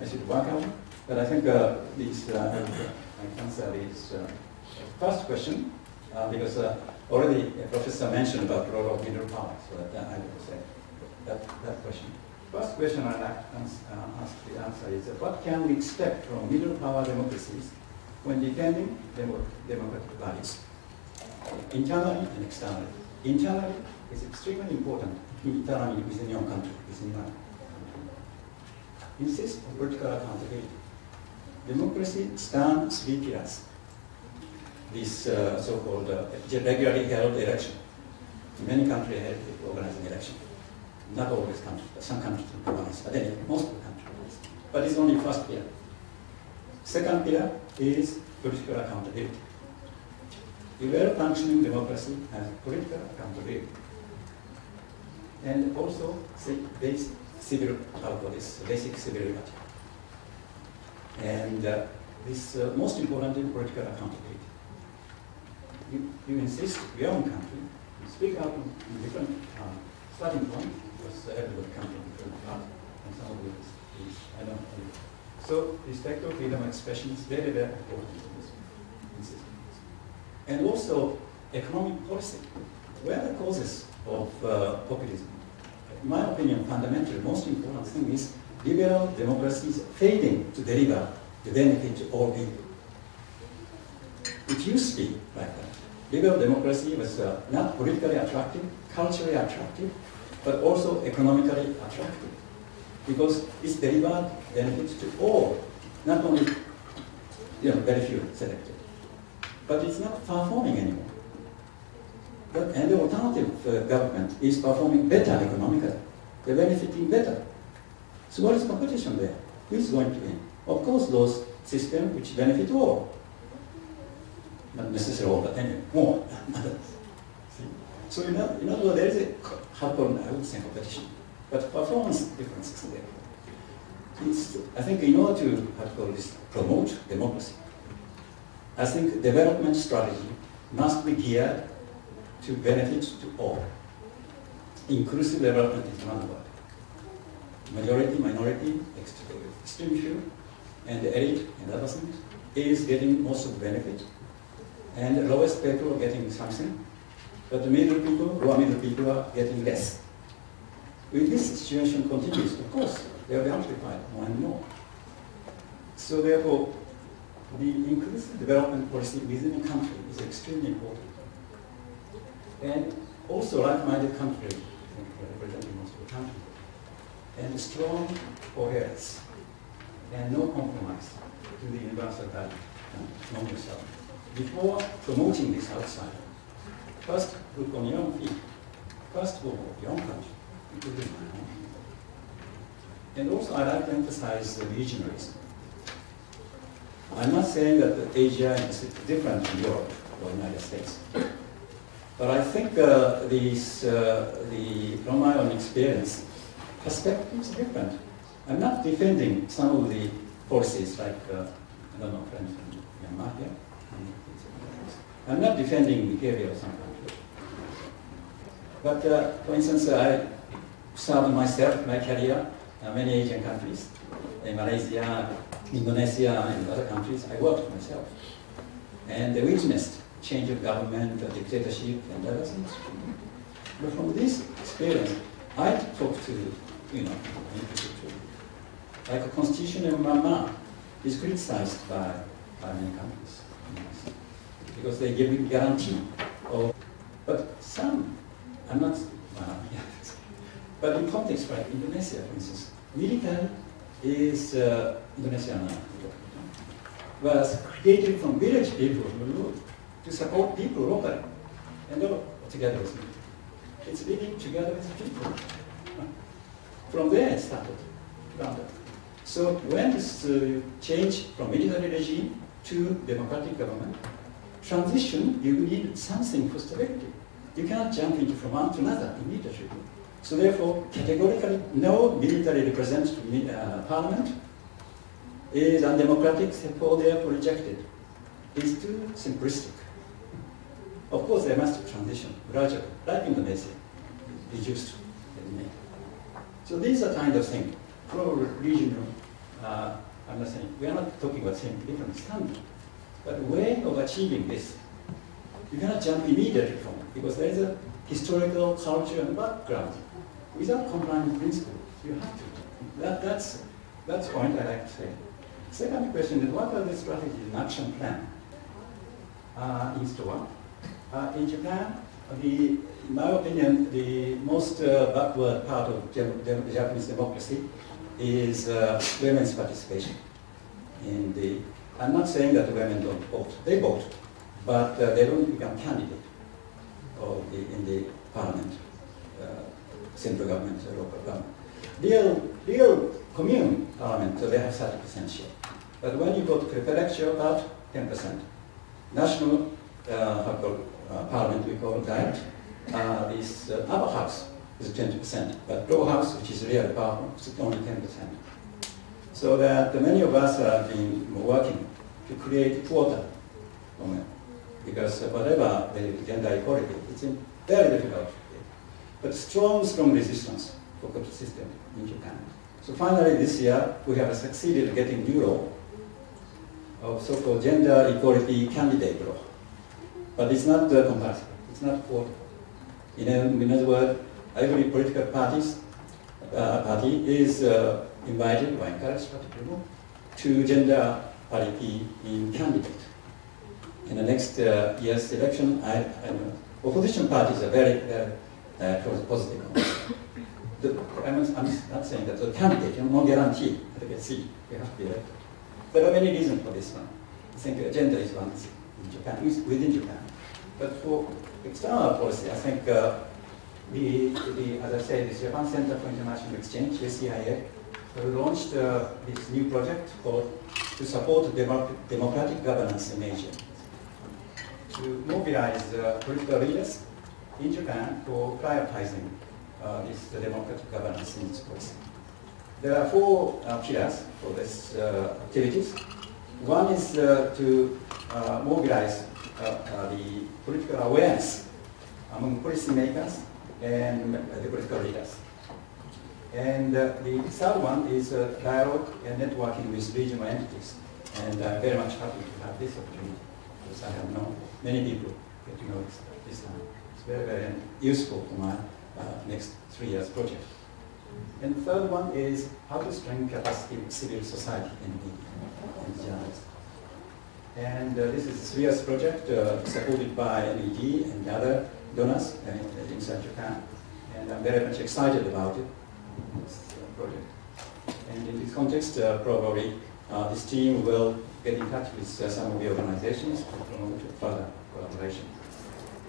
I should work out. But I think I can answer this first question, because already a professor mentioned about the role of middle power, so that I will say that question. First question I'd like to ask the answer is, what can we expect from middle power democracies when defending democratic values, internally and externally? Internally is extremely important, internally within your country, within your country. Insist on political accountability. Democracy stands 3 pillars. This so-called regularly held election. Many countries have organizing election. Not always countries, but some countries organize, but anyway, most of the countries. But it's only first pillar. Second pillar is political accountability. A well-functioning democracy has political accountability. And also basic civil liberty. And this most importantly, political accountability. You insist, your own country, you speak out in different starting point, because everybody comes from different parts, and some of it is I don't know. So respect of freedom of expression is very, very important in this. And also economic policy. Where are the causes of populism? In my opinion, fundamentally, the most important thing is liberal democracies failing to deliver the benefit to all people. It used to be like that. Liberal democracy was not politically attractive, culturally attractive, but also economically attractive, because it's delivered benefits to all, not only very few selected. But it's not performing anymore. And the alternative government is performing better economically. They're benefiting better. So what is competition there? Who is going to win? Of course, those systems which benefit all. Not necessarily all, but anyway, more. So in other words, there is a hardcore, I would say, competition. But performance differences there. I think in order to promote democracy, I think development strategy must be geared to benefit to all. Inclusive development is one word. Majority, minority, extreme few, and the elite and other things is getting most of the benefit. And the lowest people are getting something, but the middle people, lower middle people are getting less. If this situation continues, of course, they will be amplified more and more. So therefore, the inclusive development policy within a country is extremely important. And also like-minded country, representing most of the country, and strong coherence, and no compromise to the universal value, non-yourself. Before promoting this outside, first look on your own feet. First look at your own country, including my own. And also I like to emphasize the regionalism. I'm not saying that Asia is different from Europe or United States. But I think from my own experience, perspective is different. I'm not defending some of the policies like, I don't know, friends from Myanmar here. I'm not defending the behavior of some countries. But for instance, I started myself, my career, many Asian countries, in Malaysia, Indonesia, and other countries. I worked myself. And I witnessed change of government, dictatorship, and other things. But from this experience, I talked to, like a constitution of Myanmar is criticized by many countries. Because they give guarantee. But some, I'm not, but in context like Indonesia, for instance, military is Indonesian was created from village people to support people locally and all together with me. It's living together with people. From there it started. So when this change from military regime to democratic government, transition, you need something for stability. You cannot jump into from one to another immediately. So therefore, categorically, no military representative parliament is undemocratic, therefore therefore rejected. It's too simplistic. Of course, there must be transition, gradual, like Indonesia, reduced. So these are kind of things. Pro-regional, I'm not saying, we are not talking about same different standard, but way of achieving this, you cannot jump immediately from it, because there is a historical, culture, and background. Without complying with principle, you have to. That's the point I like to say. Second question is, what are the strategies and action plan in store? In Japan, in my opinion, the most backward part of Japanese democracy is women's participation. I'm not saying that the women don't vote. They vote, but they don't become candidate in the parliament, central government, local government. Real commune parliament, so they have 30% share. But when you go to prefecture, about 10%. National parliament, we call it that. This upper house is 20%, but lower house, which is really powerful, is only 10%. So that many of us have been working to create quota women, because whatever the gender equality, it's very difficult. But strong resistance for quota system in Japan. So finally this year, we have succeeded getting new law of so-called gender equality candidate law. But it's not compatible, it's not quota. In other words, every political party is invited or encouraged to gender parity in candidate. In the next year's election, opposition parties are very positive. I'm not saying that the candidate, no guarantee that they get seat, we have to be elected. There are many reasons for this one. I think gender is one in Japan, within Japan. But for external policy, I think as I said, the Japan Center for International Exchange, JCIA, launched this new project to support democratic governance in Asia, to mobilize political leaders in Japan for prioritizing this democratic governance in its policy. There are 4 pillars for this activities. One is to mobilize the political awareness among policymakers and the political leaders. And the third one is dialogue and networking with regional entities. And I'm very much happy to have this opportunity, because I have known many people get to know this time. It's very, very useful for my next 3 years project. And the third one is how to strengthen capacity of civil society and journalists. And this is a 3 years project supported by MED and other donors inside Japan. And I'm very much excited about it, this project. And in this context, probably this team will get in touch with some of the organizations to promote further collaboration.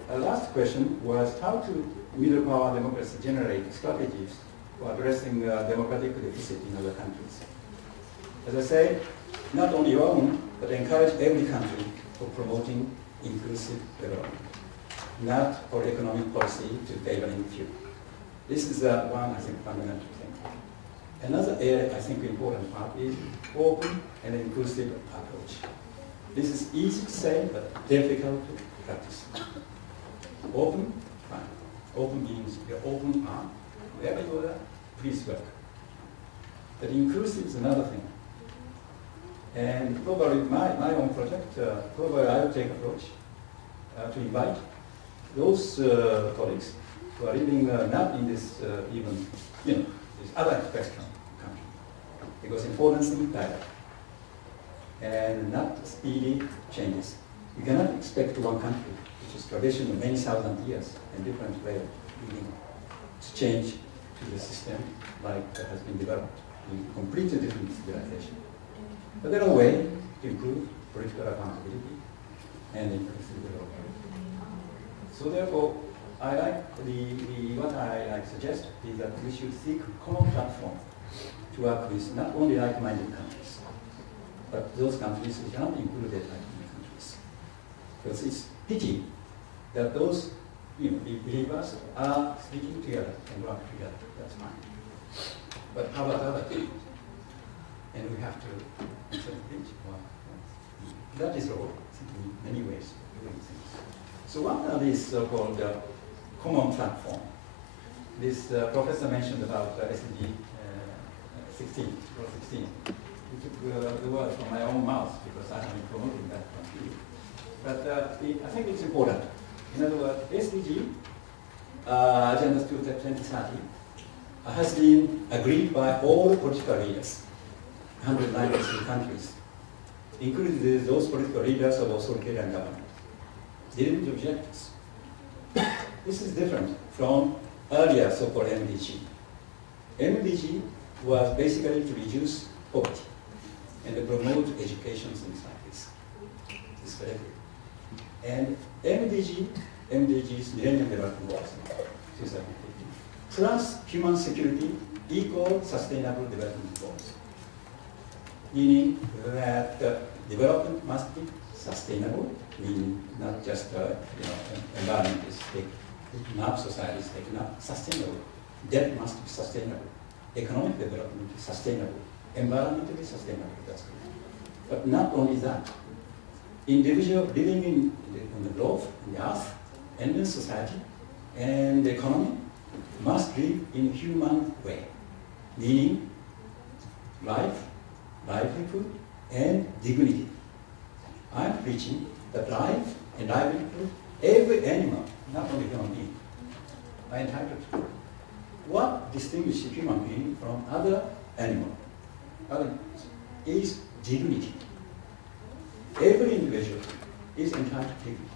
The last question was how to middle power democracy generate strategies for addressing democratic deficit in other countries. As I say, not only your own, but encourage every country for promoting inclusive development, not for economic policy to favoring few. This is one, I think, fundamental thing. Another area, I think, important part is open and inclusive approach. This is easy to say, but difficult to practice. Open, fine. Open means your open arm. Wherever you are, please work. But inclusive is another thing. And probably my own project, probably I will take approach to invite those colleagues who are living not in this even, this other spectrum country. Because important thing dialogue. And not speedy changes. You cannot expect one country, which is traditional many thousand years and different way of living, to change to the system like that has been developed in completely different civilization. But there are ways to improve political accountability and inclusive development. So therefore, I like what I suggest is that we should seek a common platform to work with not only like-minded countries, but those countries which are not included like-minded countries. Because it's pity that those believers are speaking together and work together. That's fine. But how about other people? And we have to that is all, in many ways of doing things. So one of these so-called common platform. This professor mentioned about SDG 16. He took the word from my own mouth because I have been promoting that from here. But I think it's important. In other words, SDG, Agenda 2030, has been agreed by all political leaders, 193 countries, including those political leaders of authoritarian government. They didn't object this. This is different from earlier so-called MDG. MDG was basically to reduce poverty and to promote education, things like this. This is very good. And MDG's Millennium Development Goals, 2015, plus human security equal sustainable development goals. Meaning that development must be sustainable, meaning not just environment is taken up, society is taken up, sustainable. Debt must be sustainable. Economic development is sustainable. Environmentally sustainable, that's good. But not only that, individual living on the globe, in the earth, and in society, and the economy must live in a human way, meaning life, livelihood, and dignity. I'm preaching that life and livelihood, every animal, not only human being, are entitled to. What distinguishes human being from other animals is dignity. Every individual is entitled to dignity.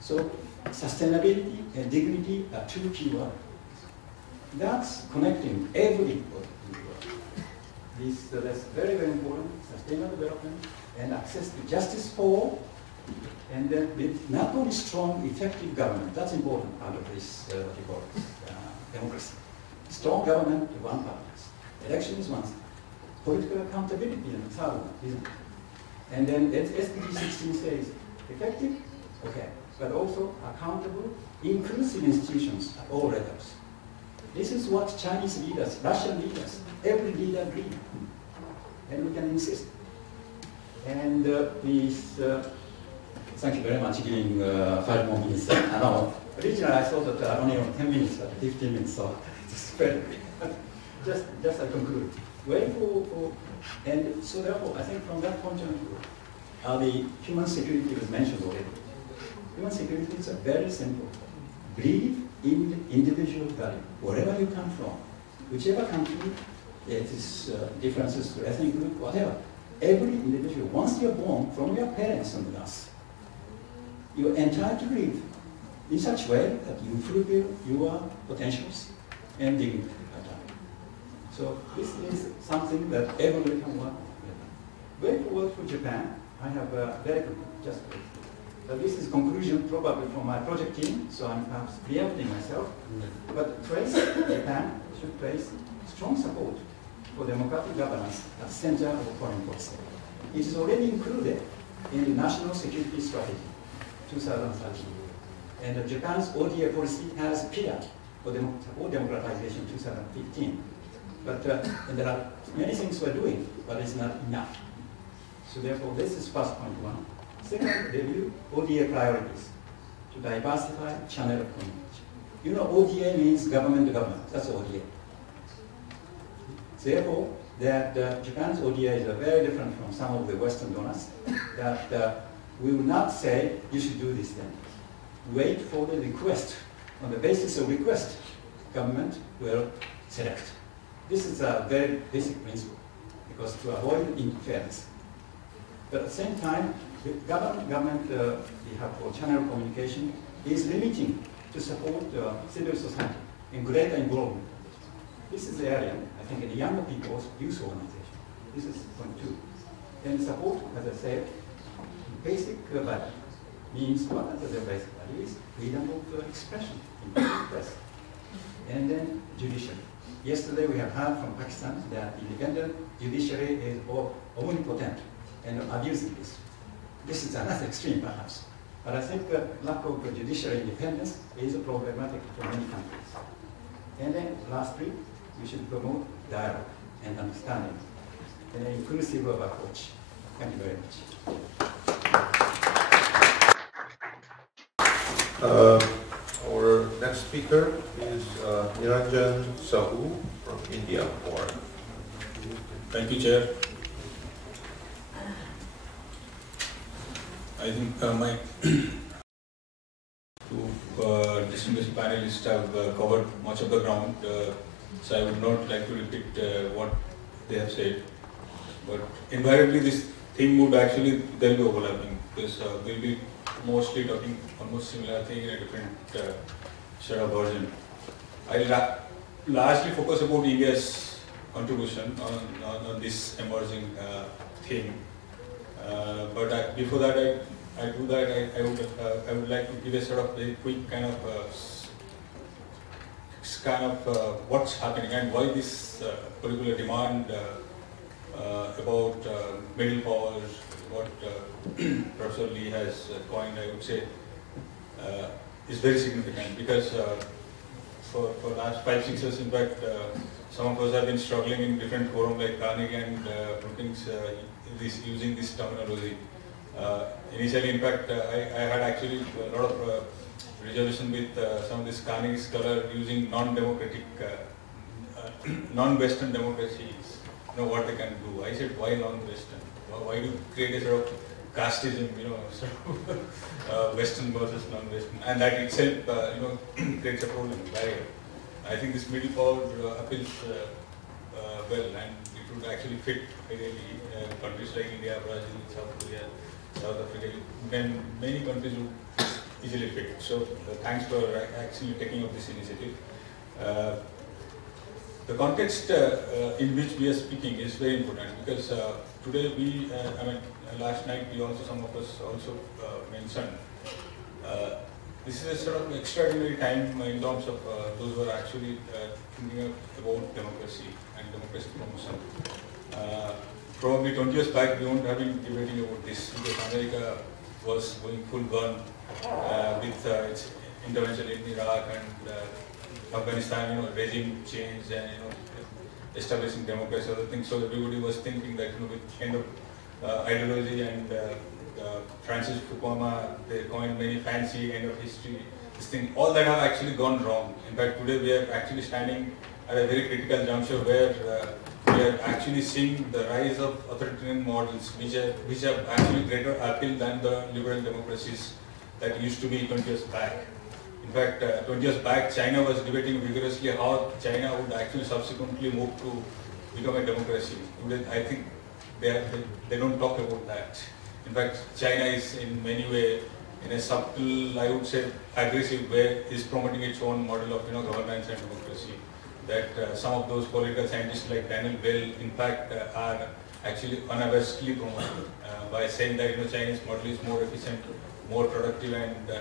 So sustainability and dignity are two key words. That's connecting everybody in the world. That's very, very important. Sustainable development and access to justice for all, and then with not only strong, effective government. That's important part of this democracy. Strong government is one part. Election is one thing. Political accountability is another one, isn't it? And then SDG 16 says effective, okay, but also accountable, inclusive institutions at all levels. This is what Chinese leaders, Russian leaders, every leader agreed. And we can insist. And please, thank you very much giving 5 more minutes. Originally I thought that only 10 minutes, but 15 minutes, so it's very just I conclude. And so therefore, I think from that point of view, the human security was mentioned already. Human security is very simple. Believe in the individual value, wherever you come from, whichever country, it is differences to ethnic group, whatever. Every individual, once you're born from your parents on the earth, you're entitled to live in such a way that you fulfill your potentials and dignity. So this is something that everybody can work with. Going forward for Japan, I have very just but this is conclusion probably from my project team, so I'm perhaps preempting myself. But trace Japan should trace strong support for democratic governance at the center of foreign policy. It is already included in the National Security Strategy 2013. And Japan's ODA policy has a pillar for democratization 2015. But there are many things we're doing, but it's not enough. So therefore, this is first point one. Second, review ODA priorities to diversify channel of communication. You know, ODA means government to government. That's ODA. Therefore, that Japan's ODA is very different from some of the Western donors. That we will not say you should do this then. Wait for the request. On the basis of request, government will select. This is a very basic principle, because to avoid interference. But at the same time, the government behalf for channel communication is limiting to support civil society in greater involvement. This is the area, I think, in the younger people's youth organization. This is point two. And support, as I said, basic value means what are the basic values? Freedom of expression in the press. And then judiciary. Yesterday we have heard from Pakistan that independent judiciary is omnipotent and abusing this. This is another extreme perhaps. But I think lack of judiciary independence is problematic for many countries. And then lastly, we should promote dialogue and understanding and an inclusive approach. Thank you very much. Our next speaker is Niranjan Sahu from India. Thank you, Chair. I think my two distinguished panelists have covered much of the ground, so I would not like to repeat what they have said. But invariably, this theme would actually then be overlapping, because we'll be mostly talking almost similar thing in a different set of version. I'll largely focus about India's contribution on this emerging theme. But before that, I would like to give a sort of very quick kind of what's happening and why this particular demand about middle powers, what Professor Lee has coined, I would say, is very significant, because for last 5-6 years, in fact, some of us have been struggling in different forums like Carnegie and Brookings using this terminology. Initially, in fact, I had actually a lot of reservation with some of these Carnegie scholars using non-democratic, non-Western democracies, what they can do. I said, why non-Western? Why do you create a sort of casteism, sort of Western versus non-Western, and that itself, creates a problem, barrier. I think this middle power appeals well, and it would actually fit ideally countries like India, Brazil, South Korea, South Africa, then many countries would easily fit. So thanks for actually taking up this initiative. The context in which we are speaking is very important, because today we, last night we also, some of us also mentioned, this is a sort of extraordinary time in terms of those who are actually thinking about democracy and democracy promotion. Probably 20 years back we wouldn't have been debating about this, because America was going full burn with its intervention in Iraq and Afghanistan, regime change and establishing democracy, other things. So everybody was thinking that with kind of ideology and Francis Fukuyama, they coined many fancy kind of history, this thing, all that have actually gone wrong. In fact, today we are actually standing at a very critical juncture where we are actually seeing the rise of authoritarian models which have actually greater appeal than the liberal democracies that used to be 20 years back. In fact, 20 years back, China was debating vigorously how China would actually subsequently move to become a democracy. I think they don't talk about that. In fact, China is in many ways, in a subtle, I would say, aggressive way, is promoting its own model of governance and democracy. That some of those political scientists like Daniel Bell, in fact, are actually unabashedly promoting by saying that Chinese model is more efficient, more productive,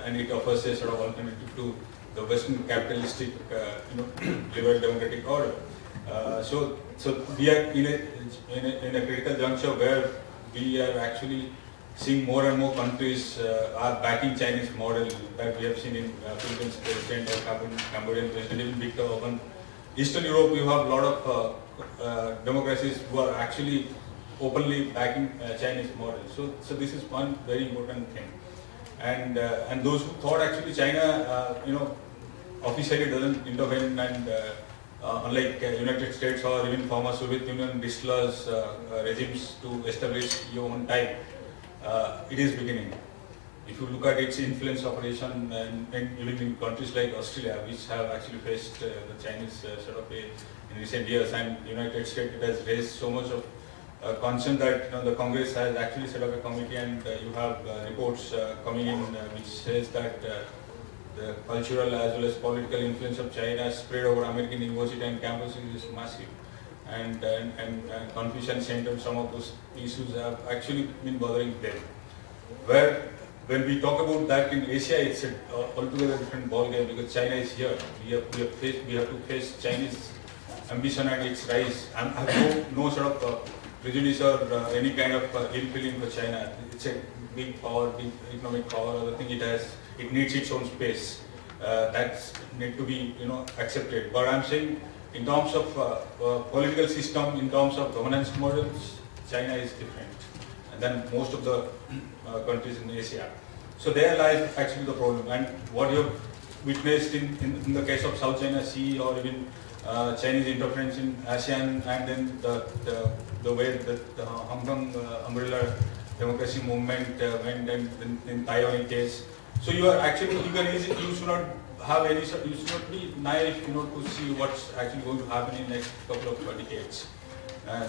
and it offers a sort of alternative to the Western capitalistic liberal democratic order. So we are in a critical juncture where we are actually seeing more and more countries are backing Chinese model that we have seen in Philippines president or Cambodian president, even Viktor Orban. Eastern Europe, you have a lot of democracies who are actually openly backing Chinese model. So this is one very important thing. And those who thought actually China, officially doesn't intervene and unlike United States or even former Soviet Union disloyals regimes to establish your own type, it is beginning. If you look at its influence operation and even in countries like Australia, which have actually faced the Chinese in recent years, and United States, it has raised so much of concern that the Congress has actually set up a committee, and you have reports coming in which says that the cultural as well as political influence of China spread over American university and campuses is massive. And Confucian Center, some of those issues have actually been bothering them. Where when we talk about that in Asia, it's an altogether different ballgame because China is here. We have to face Chinese ambition and its rise. I have no sort of prejudice or any kind of ill feeling for China. It's a big power, big economic power. I think it needs its own space. That's need to be accepted. But I'm saying in terms of political system, in terms of governance models, China is different than most of the countries in Asia. So there lies actually the problem. And what you have witnessed in the case of South China Sea or even Chinese interference in ASEAN, and then the way that the Hong Kong umbrella democracy movement went, and in Taiwan case. So you are actually you should not have any. You should not be naive, to see what's actually going to happen in the next couple of decades.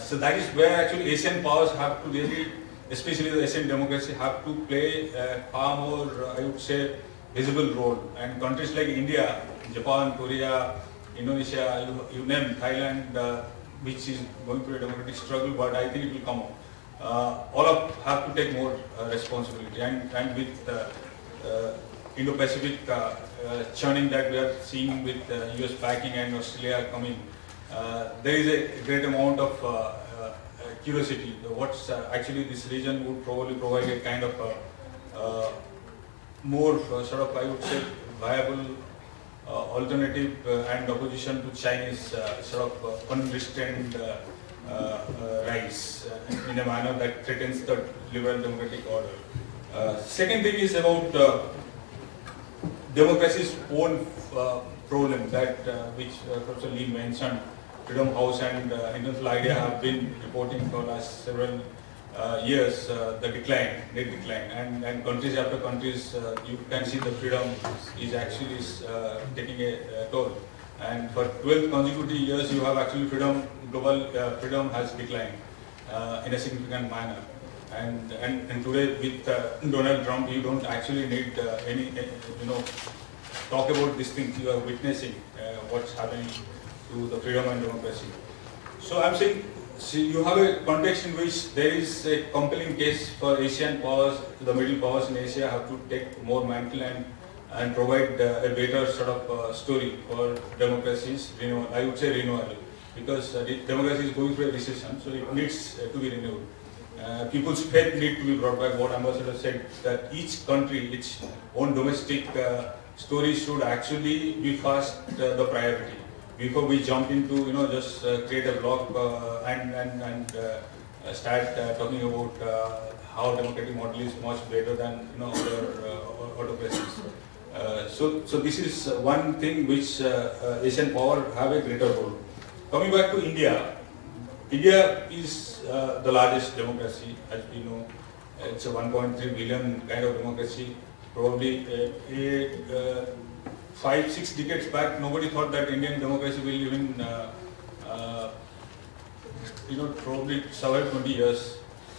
So that is where actually Asian powers have to really, especially the Asian democracy, have to play a far more, I would say, visible role. And countries like India, Japan, Korea, Indonesia, you name Thailand, which is going through a democratic struggle, but I think it will come up. All of have to take more responsibility. And with Indo-Pacific churning that we are seeing with US backing and Australia coming, there is a great amount of curiosity. What's actually this region would probably provide a kind of more sort of, I would say, viable alternative and opposition to Chinese sort of unrestrained rise in a manner that threatens the liberal democratic order. Second thing is about democracy's own problem that which Professor Lee mentioned. Freedom House and International Idea have been reporting for last several years the net decline, and countries after countries, you can see the freedom is actually taking a toll. And for 12 consecutive years, you have actually global freedom has declined in a significant manner. And today with Donald Trump, you don't actually need any talk about these things. You are witnessing what's happening to the freedom and democracy. So I'm saying, see, you have a context in which there is a compelling case for Asian powers, the middle powers in Asia have to take more mantle and provide a better sort of story for democracies, I would say renewal, because democracy is going through a recession, so it needs to be renewed. People's faith need to be brought back. What Ambassador said, that each country, its own domestic story should actually be first the priority. Before we jump into just create a block and start talking about how democratic model is much better than other autocracies. So this is one thing which Asian power have a greater role. Coming back to India, India is the largest democracy, as we know. It's a 1.3 billion kind of democracy. Probably 5-6 decades back, nobody thought that Indian democracy will even, probably survive 20 years.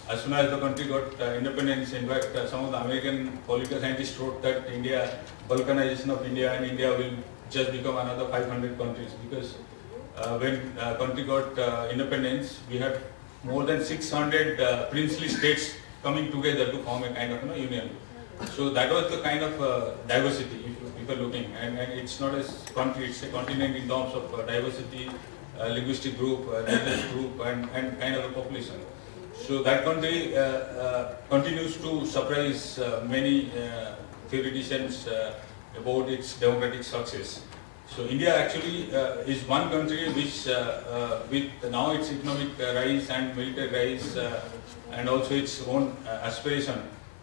As soon as the country got independence, in fact, some of the American political scientists wrote that Balkanization of India and India will just become another 500 countries, because when country got independence, we had more than 600 princely states coming together to form a kind of union. So that was the kind of diversity if you are looking, and it's not a country, it's a continent in terms of diversity, linguistic group, religious group, and kind of a population. So that country continues to surprise many theoreticians about its democratic success. So India actually is one country which, with now its economic rise and military rise, and also its own aspiration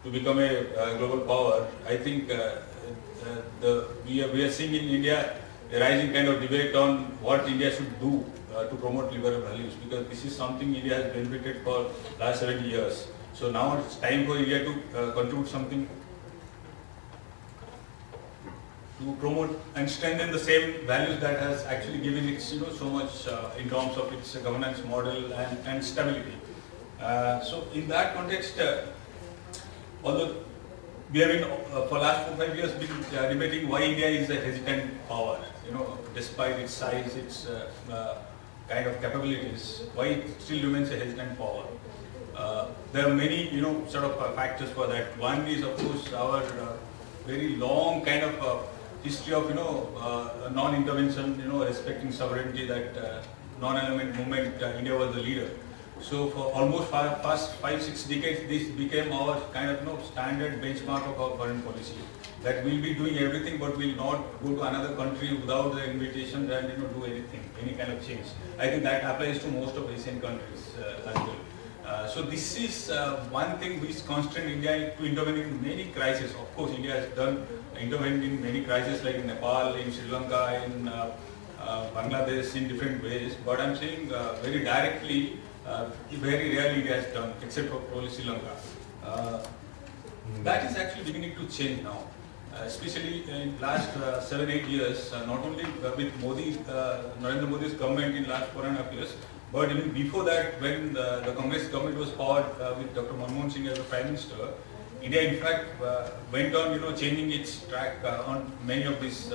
to become a global power, I think we are seeing in India a rising kind of debate on what India should do to promote liberal values, because this is something India has benefited for last 70 years. So now it's time for India to contribute something to promote and strengthen the same values that has actually given it so much in terms of its governance model and stability. So in that context, although we have been for last 4 or 5 years been debating why India is a hesitant power, despite its size, its kind of capabilities, why it still remains a hesitant power. There are many sort of factors for that. One is of course our very long kind of history of non-intervention, respecting sovereignty, that non-alignment movement. India was the leader. So for almost past 5-6 decades, this became our kind of standard benchmark of our foreign policy. That we'll be doing everything, but we'll not go to another country without the invitation and do anything, any kind of change. I think that applies to most of Asian countries as well. So this is one thing which constrained India to intervene in many crises. Of course, India has intervened in many crises like in Nepal, in Sri Lanka, in Bangladesh, in different ways. But I'm saying very directly, very rarely India has done, except for probably Sri Lanka. That is actually beginning to change now, especially in last 7-8 years. Not only with Modi, Narendra Modi's government in last 4.5 years, but even before that, when the Congress government was powered with Dr. Manmohan Singh as the Prime Minister, India in fact went on changing its track on many of these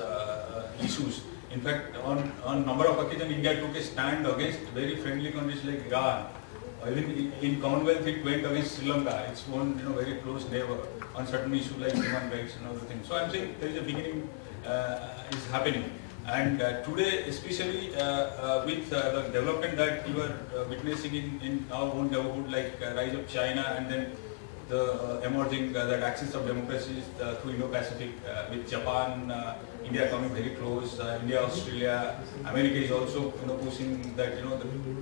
issues. In fact, on number of occasions, India took a stand against very friendly countries like Iran. Even in Commonwealth, it went against Sri Lanka, its own very close neighbor, on certain issues like human rights and other things. So I'm saying there is a beginning is happening. And today, especially with the development that we were witnessing in our own neighborhood, like rise of China, and then the emerging that axis of democracies through Indo-Pacific, with Japan, India coming very close, India, Australia, America is also pushing that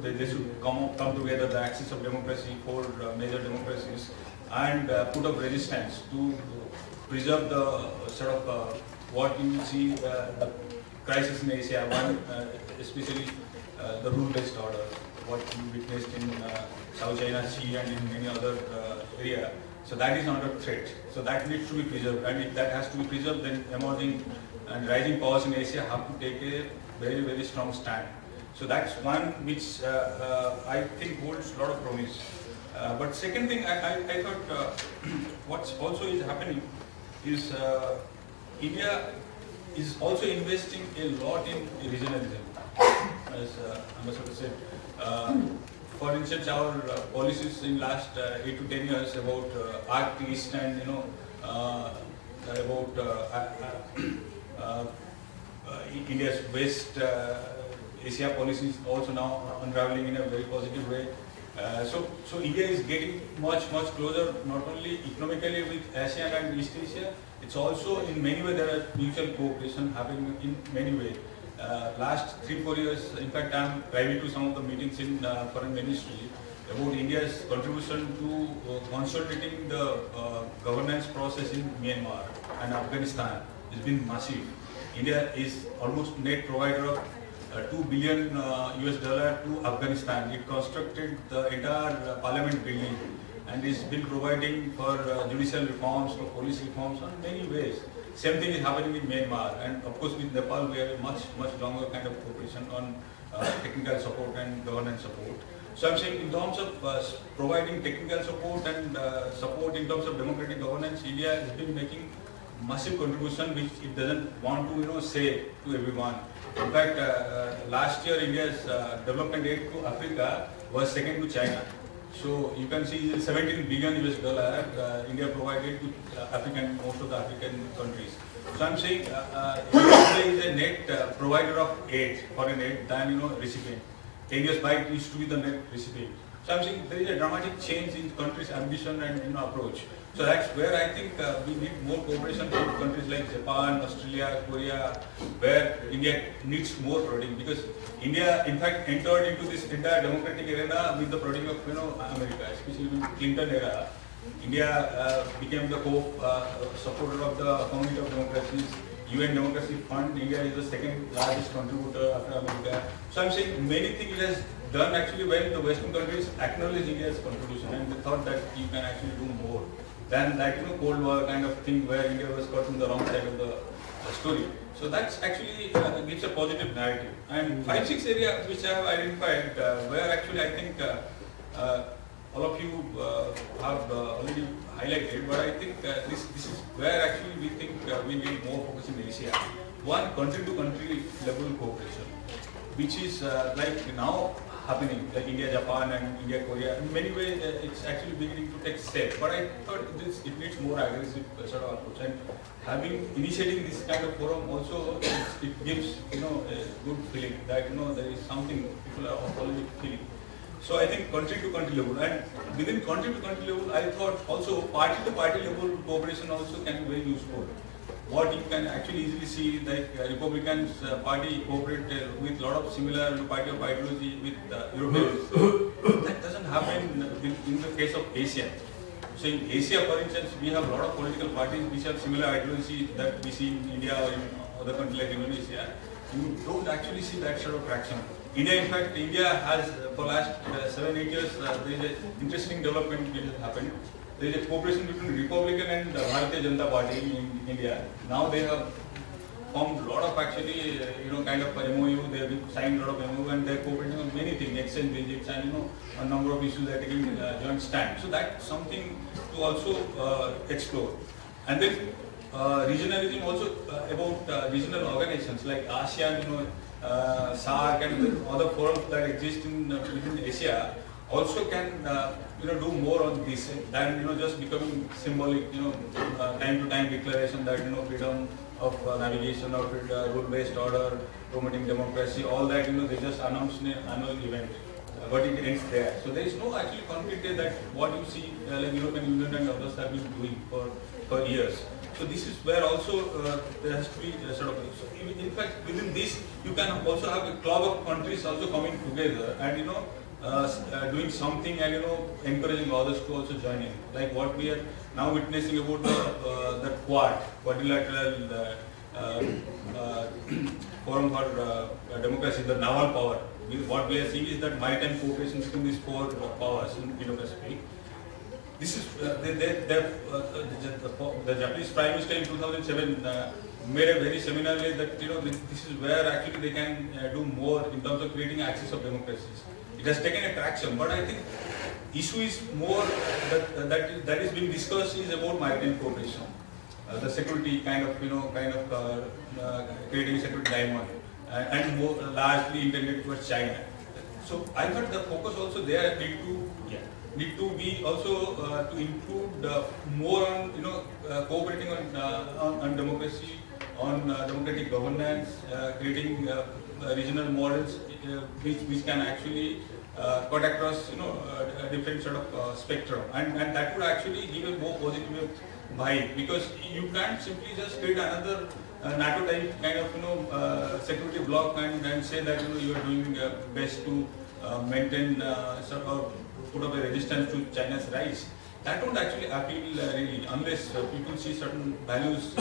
they should come together, the axis of democracy, 4 major democracies, and put up resistance to preserve the sort of what you see the crisis in Asia, one especially the rule-based order, what we witnessed in South China Sea and in many other area. So that is under threat. So that needs to be preserved, and if that has to be preserved, then emerging and rising powers in Asia have to take a very, very strong stand. So that's one which I think holds a lot of promise. But second thing, I thought what's also is happening is India is also investing a lot in regionalism, as Ambassador said. For instance, our policies in last 8 to 10 years about Arc East and about India's West Asia policies also now unraveling in a very positive way. So India is getting much closer, not only economically with ASEAN and East Asia. It's also in many ways there are mutual cooperation happening in many ways. Last 3-4 years, in fact, I'm privy to some of the meetings in Foreign Ministry about India's contribution to consolidating the governance process in Myanmar and Afghanistan. It's been massive. India is almost net provider of $2 billion US to Afghanistan. It constructed the entire parliament building and is been providing for judicial reforms, for police reforms in many ways. Same thing is happening in Myanmar, and of course with Nepal we have a much longer kind of cooperation on technical support and governance support. So I'm saying in terms of providing technical support and support in terms of democratic governance, India has been making massive contribution which it doesn't want to say to everyone. In fact, last year India's development aid to Africa was second to China. So you can see $17 billion US India provided to most of the African countries. So I'm saying India is a net provider of aid, foreign aid, than recipient. 10 years back it used to be the net recipient. So I'm saying there is a dramatic change in countries' ambition and approach. So that's where I think we need more cooperation with countries like Japan, Australia, Korea, where India needs more prodding, because India in fact entered into this entire democratic arena with the prodding of America, especially in Clinton era. India became the supporter of the Community of Democracies, UN Democracy Fund. India is the second largest contributor after America. So I'm saying many things it has done actually when the Western countries acknowledge India's contribution and they thought that you can actually do more than that Cold War kind of thing where India was caught on the wrong side of the story. So that's actually gives a positive narrative. And 5-6 areas which I have identified where actually I think all of you have already highlighted, but I think this is where actually we think we need more focus in Asia. One, country-to-country level cooperation, which is like now happening, like India, Japan and India, Korea. In many ways it's actually beginning to take steps, but I thought it needs more aggressive sort of approach. And initiating this kind of forum also, it gives a good feeling that there is something people are already feeling. So I think country to country level, and within country to country level, I thought also party to party level cooperation also can be very useful. What you can actually easily see, like Republicans party cooperate with a lot of similar party of ideology with Europeans. That doesn't happen in the case of Asia. So in Asia, for instance, we have a lot of political parties which have similar ideology that we see in India or in other countries like Indonesia. You don't actually see that sort of traction. India, in fact, India has for last 7-8 years, there is an interesting development which has happened. There is a cooperation between Republican and Bharatiya Janata Party in India. Now they have formed a lot of actually, kind of MOU. They have signed a lot of MOU and they are cooperating on many things, exchange visits and a number of issues that are taking joint stand. So that's something to also explore. And then regionalism also about regional organizations like ASEAN, SAARC and the other forums that exist within Asia also can do more on this than just becoming symbolic, time to time declaration that freedom of navigation or rule-based order, promoting democracy, all that they just announce in an annual event, but it ends there. So there is no actually concrete day that what you see like European Union and others have been doing for years. So this is where also there has to be sort of. So in fact, within this you can also have a club of countries also coming together and doing something and encouraging others to also join in, like what we are now witnessing about the quadrilateral forum for democracy, the naval power. What we are seeing is that maritime cooperation between these 4 powers in Indo-Pacific. This is the Japanese Prime Minister in 2007 made a very seminar that this is where actually they can do more in terms of creating access of democracies. It has taken a traction, but I think issue is more that is being discussed is about maritime cooperation, the security kind of creating a security diamond, and more largely intended towards China. So I thought the focus also there need to be also to include more on cooperating on democracy, on democratic governance, creating regional models which can actually cut across different sort of spectrum, and that would actually give a more positive vibe, because you can't simply just create another NATO type kind of security bloc and say that you are doing best to maintain sort of put up a resistance to China's rise. That won't actually appeal really unless people see certain values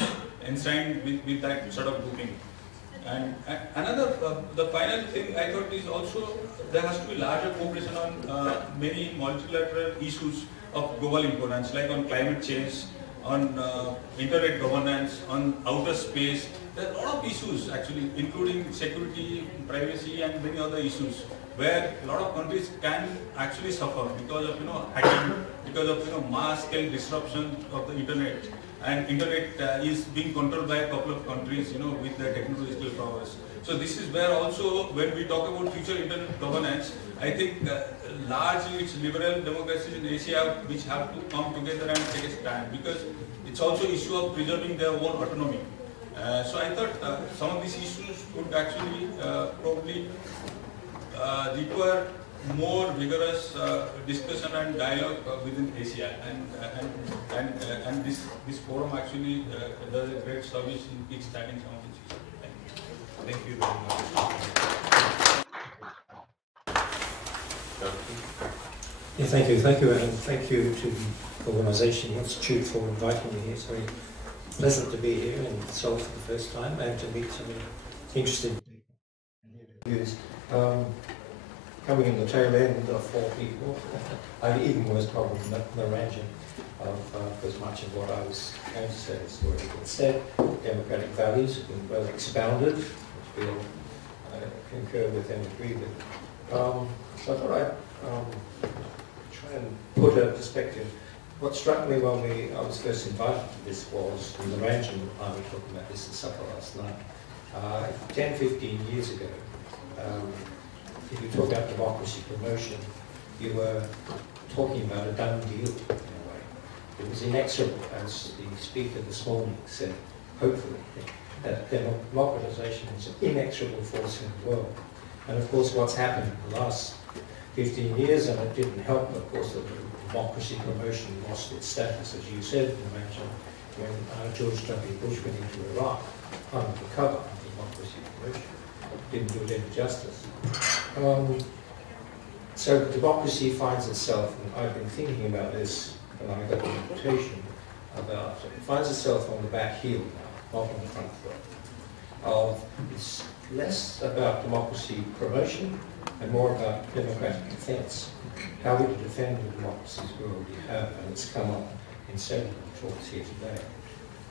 enshrined with that sort of grouping. And another, the final thing I thought is also there has to be larger cooperation on many multilateral issues of global importance, like on climate change, on internet governance, on outer space. There are a lot of issues actually, including security, privacy, and many other issues, where a lot of countries can actually suffer because of hacking, because of mass scale disruption of the internet. And internet is being controlled by a couple of countries, with their technological powers. So this is where also, when we talk about future internet governance, I think large its liberal democracies in Asia which have to come together and take a stand, because it's also issue of preserving their own autonomy. So I thought some of these issues would actually probably require more vigorous discussion and dialogue within Asia, and this forum actually does a great service in kickstarting some of these issues. Thank you very much. Yeah, thank you, and thank you to the organisation, the Institute, for inviting me here. It's very pleasant to be here in Seoul for the first time and to meet some interesting people and hear their views. Coming in the tail end of 4 people, I even was probably the range of as much of what I was going to say has already been said. Democratic values have been well expounded, which we'll concur with and agree with. So I thought I'd try and put a perspective. What struck me when I was first invited to this was, in the range, and I was talking about this at supper last night, 10, 15 years ago, if you talk about democracy promotion, you were talking about a done deal in a way. It was inexorable, as the speaker this morning said, hopefully, that democratization is an inexorable force in the world. And of course what's happened in the last 15 years, and it didn't help, of course, that democracy promotion lost its status, as you said, when George W. Bush went into Iraq, under the cover of democracy promotion. Didn't do it any justice. So democracy finds itself, and I've been thinking about this when I got the invitation, about it finds itself on the back heel now, not on the front foot. It's less about democracy promotion and more about democratic defence. How we defend the democracies we already have, and it's come up in several talks here today.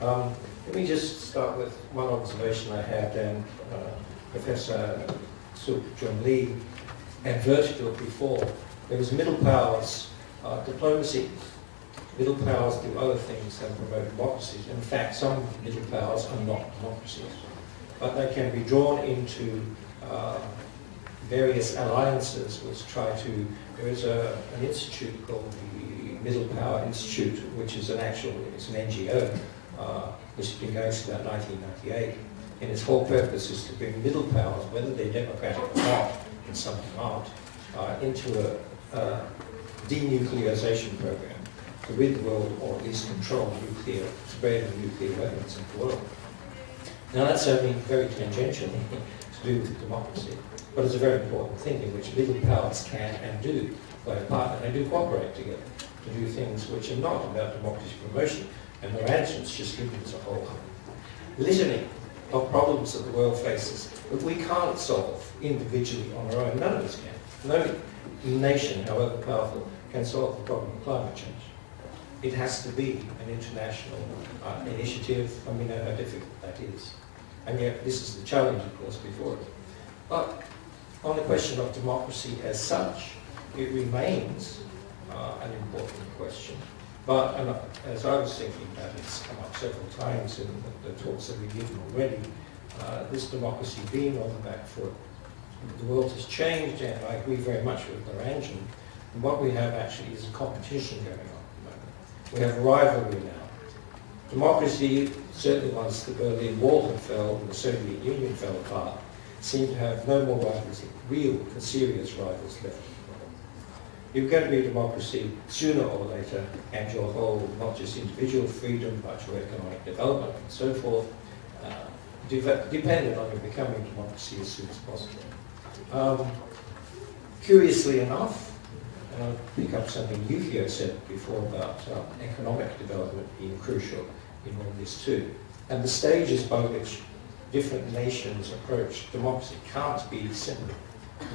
Let me just start with one observation I had, and Professor John Lee adverted to it before. There was middle powers diplomacy. Middle powers do other things than promote democracies. In fact, some middle powers are not democracies. But they can be drawn into various alliances which try to... There is an institute called the Middle Power Institute, which is it's an NGO, which has been going since about 1998. And its whole purpose is to bring middle powers, whether they're democratic or not, and some aren't, into a denuclearization program to rid the world, or at least control nuclear spread of nuclear weapons in the world. Now that's only very tangential to do with democracy, but it's a very important thing in which middle powers can and do play a part, and they do cooperate together to do things which are not about democracy promotion, and their answers just given as a whole litany of problems that the world faces that we can't solve individually on our own. None of us can. No nation, however powerful, can solve the problem of climate change. It has to be an international initiative, and we know how difficult that is. And yet this is the challenge, of course, before it. But on the question of democracy as such, it remains an important question. But as I was thinking about it, it's come up several times in the talks that we've given already, this democracy being on the back foot. The world has changed, and I agree very much with Naranjan. And what we have actually is a competition going on at the moment. We have rivalry now. Democracy, certainly once the Berlin Wall had fell and the Soviet Union fell apart, seemed to have no more rivals, real, serious rivals left. You're going to be a democracy sooner or later, and your whole, not just individual freedom, but your economic development and so forth, dependent on you becoming a democracy as soon as possible. Curiously enough, and I'll pick up something Yukio said before about economic development being crucial in all this too, and the stages by which different nations approach democracy can't be simple.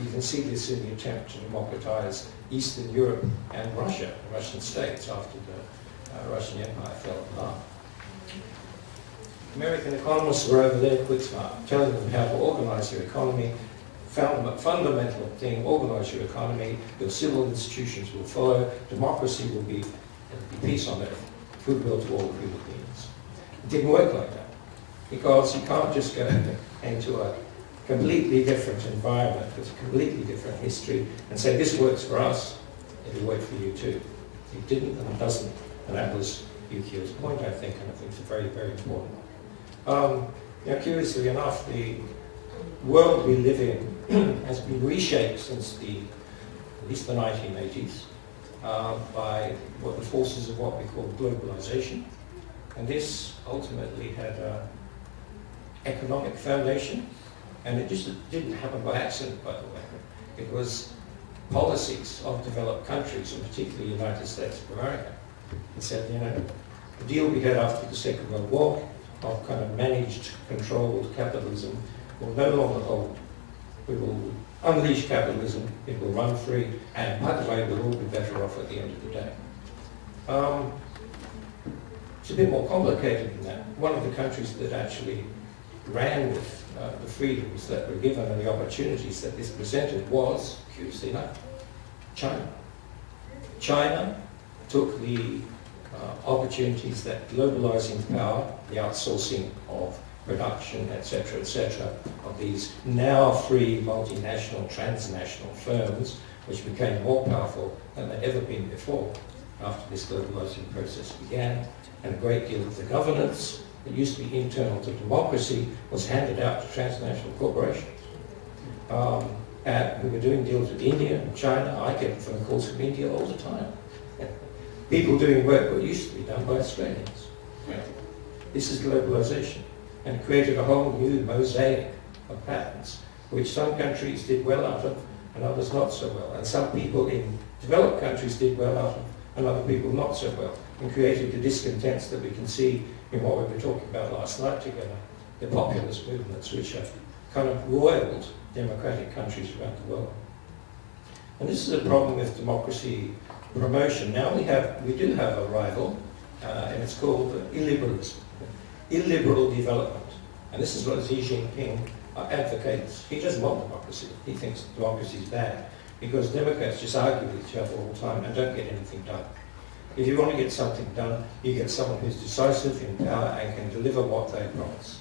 You can see this in the attempt to democratize Eastern Europe and Russia, the Russian states, after the Russian Empire fell apart. American economists were over there quick smart, telling them how to organize your economy, fundamental thing, organize your economy, your civil institutions will follow, democracy will be peace on earth, goodwill to all human beings. It didn't work like that, because you can't just go into a completely different environment with a completely different history and say, this works for us, it'll work for you too. It didn't and it doesn't. And that was Yukio's point, I think, and I think it's a very, very important one. Curiously enough, the world we live in has been reshaped since at least the 1980s by the forces of what we call globalization. And this ultimately had an economic foundation, and it just didn't happen by accident, by the way. It was policies of developed countries, and particularly the United States of America, that said, the deal we had after the Second World War of kind of managed, controlled capitalism will no longer hold. We will unleash capitalism, it will run free, and by the way, we'll all be better off at the end of the day. It's a bit more complicated than that. One of the countries that actually ran with the freedoms that were given and the opportunities that this presented was, curiously enough, China. China took the opportunities that globalizing power, the outsourcing of production, etc., of these now free multinational, transnational firms, which became more powerful than they'd ever been before after this globalizing process began. And a great deal of the governance that used to be internal to democracy was handed out to transnational corporations. And we were doing deals with India and China. I get phone calls from India all the time. People doing work that used to be done by Australians. This is globalization, and created a whole new mosaic of patterns, which some countries did well out of, and others not so well. And some people in developed countries did well out of, and other people not so well, and created the discontents that we can see in what we were talking about last night together, the populist movements, which have kind of roiled democratic countries around the world. And this is a problem with democracy promotion. Now we do have a rival, and it's called illiberalism, illiberal development. And this is what Xi Jinping advocates. He doesn't want democracy. He thinks democracy is bad because Democrats just argue with each other all the time and don't get anything done. If you want to get something done, you get someone who's decisive in power and can deliver what they promise.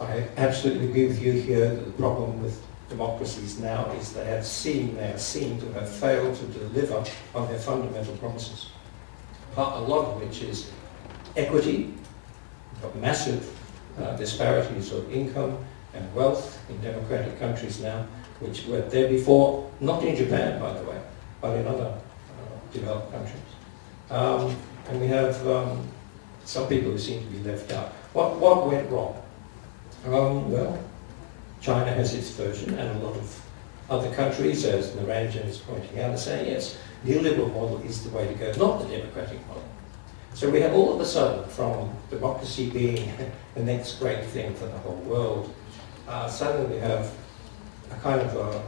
I absolutely agree with you here that the problem with democracies now is they are seen to have failed to deliver on their fundamental promises. A lot of which is equity. We've got massive disparities of income and wealth in democratic countries now, which were there before, not in Japan, by the way, but in other developed countries. And we have some people who seem to be left out. What went wrong? Well, China has its version, and a lot of other countries, as Naranjan is pointing out, are saying, yes, the illiberal model is the way to go, not the democratic model. So we have all of a sudden, from democracy being the next great thing for the whole world, suddenly we have a kind of a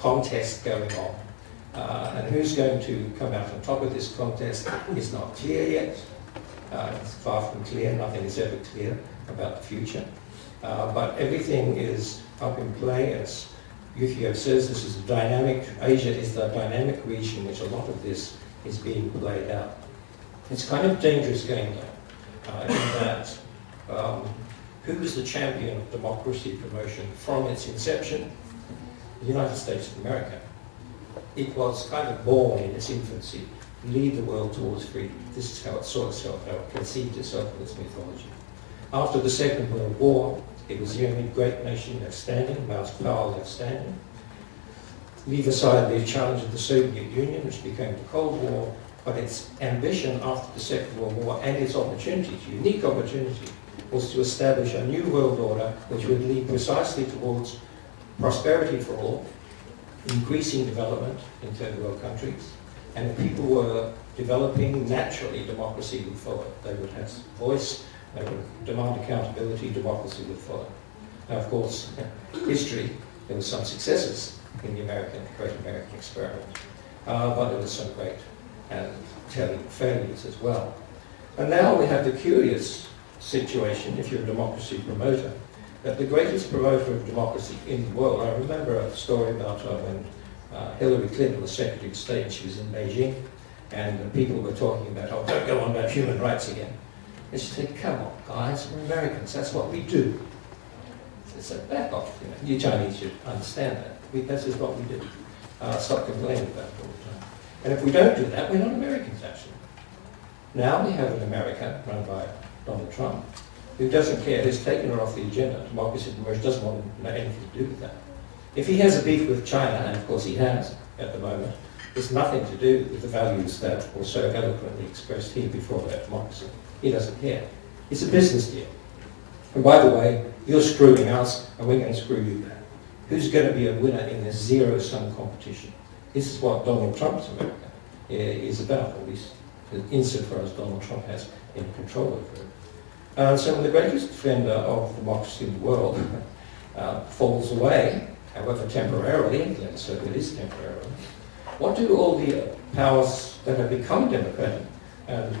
contest going on. And who's going to come out on top of this contest is not clear yet. It's far from clear. Nothing is ever clear about the future. But everything is up in play. As Yukio says, this is a dynamic, Asia is the dynamic region in which a lot of this is being played out. It's kind of dangerous game though, in that who was the champion of democracy promotion from its inception? The United States of America. It was kind of born in its infancy, lead the world towards freedom. This is how it saw itself, how it conceived itself in its mythology. After the Second World War, it was the only great nation left standing, most power left standing. Leave aside the challenge of the Soviet Union, which became the Cold War, but its ambition after the Second World War and its opportunity, unique opportunity, was to establish a new world order which would lead precisely towards prosperity for all, increasing development in third world countries, and if people were developing, naturally democracy would follow. They would have voice, they would demand accountability, democracy would follow. Now, of course, history, there were some successes in the Great American experiment, but there were some great and telling failures as well. And now we have the curious situation, if you're a democracy promoter, that the greatest promoter of democracy in the world, I remember a story about when Hillary Clinton was Secretary of State and she was in Beijing, and people were talking about, oh, don't go on about human rights again. And she said, come on, guys, we're Americans, that's what we do. So back off. You Chinese should understand that. This is what we do. Stop complaining about it all the time. And if we don't do that, we're not Americans, actually. Now we have an America run by Donald Trump, who doesn't care, who's taken it off the agenda. Democracy doesn't want anything to do with that. If he has a beef with China, and of course he has at the moment, it's nothing to do with the values that were so eloquently expressed here before about democracy. He doesn't care. It's a business deal. And by the way, you're screwing us, and we're going to screw you back. Who's going to be a winner in this zero-sum competition? This is what Donald Trump's America is about, at least insofar as Donald Trump has any control over it. So when the greatest defender of democracy in the world falls away, however temporarily, so it is temporarily, what do all the powers that have become democratic, and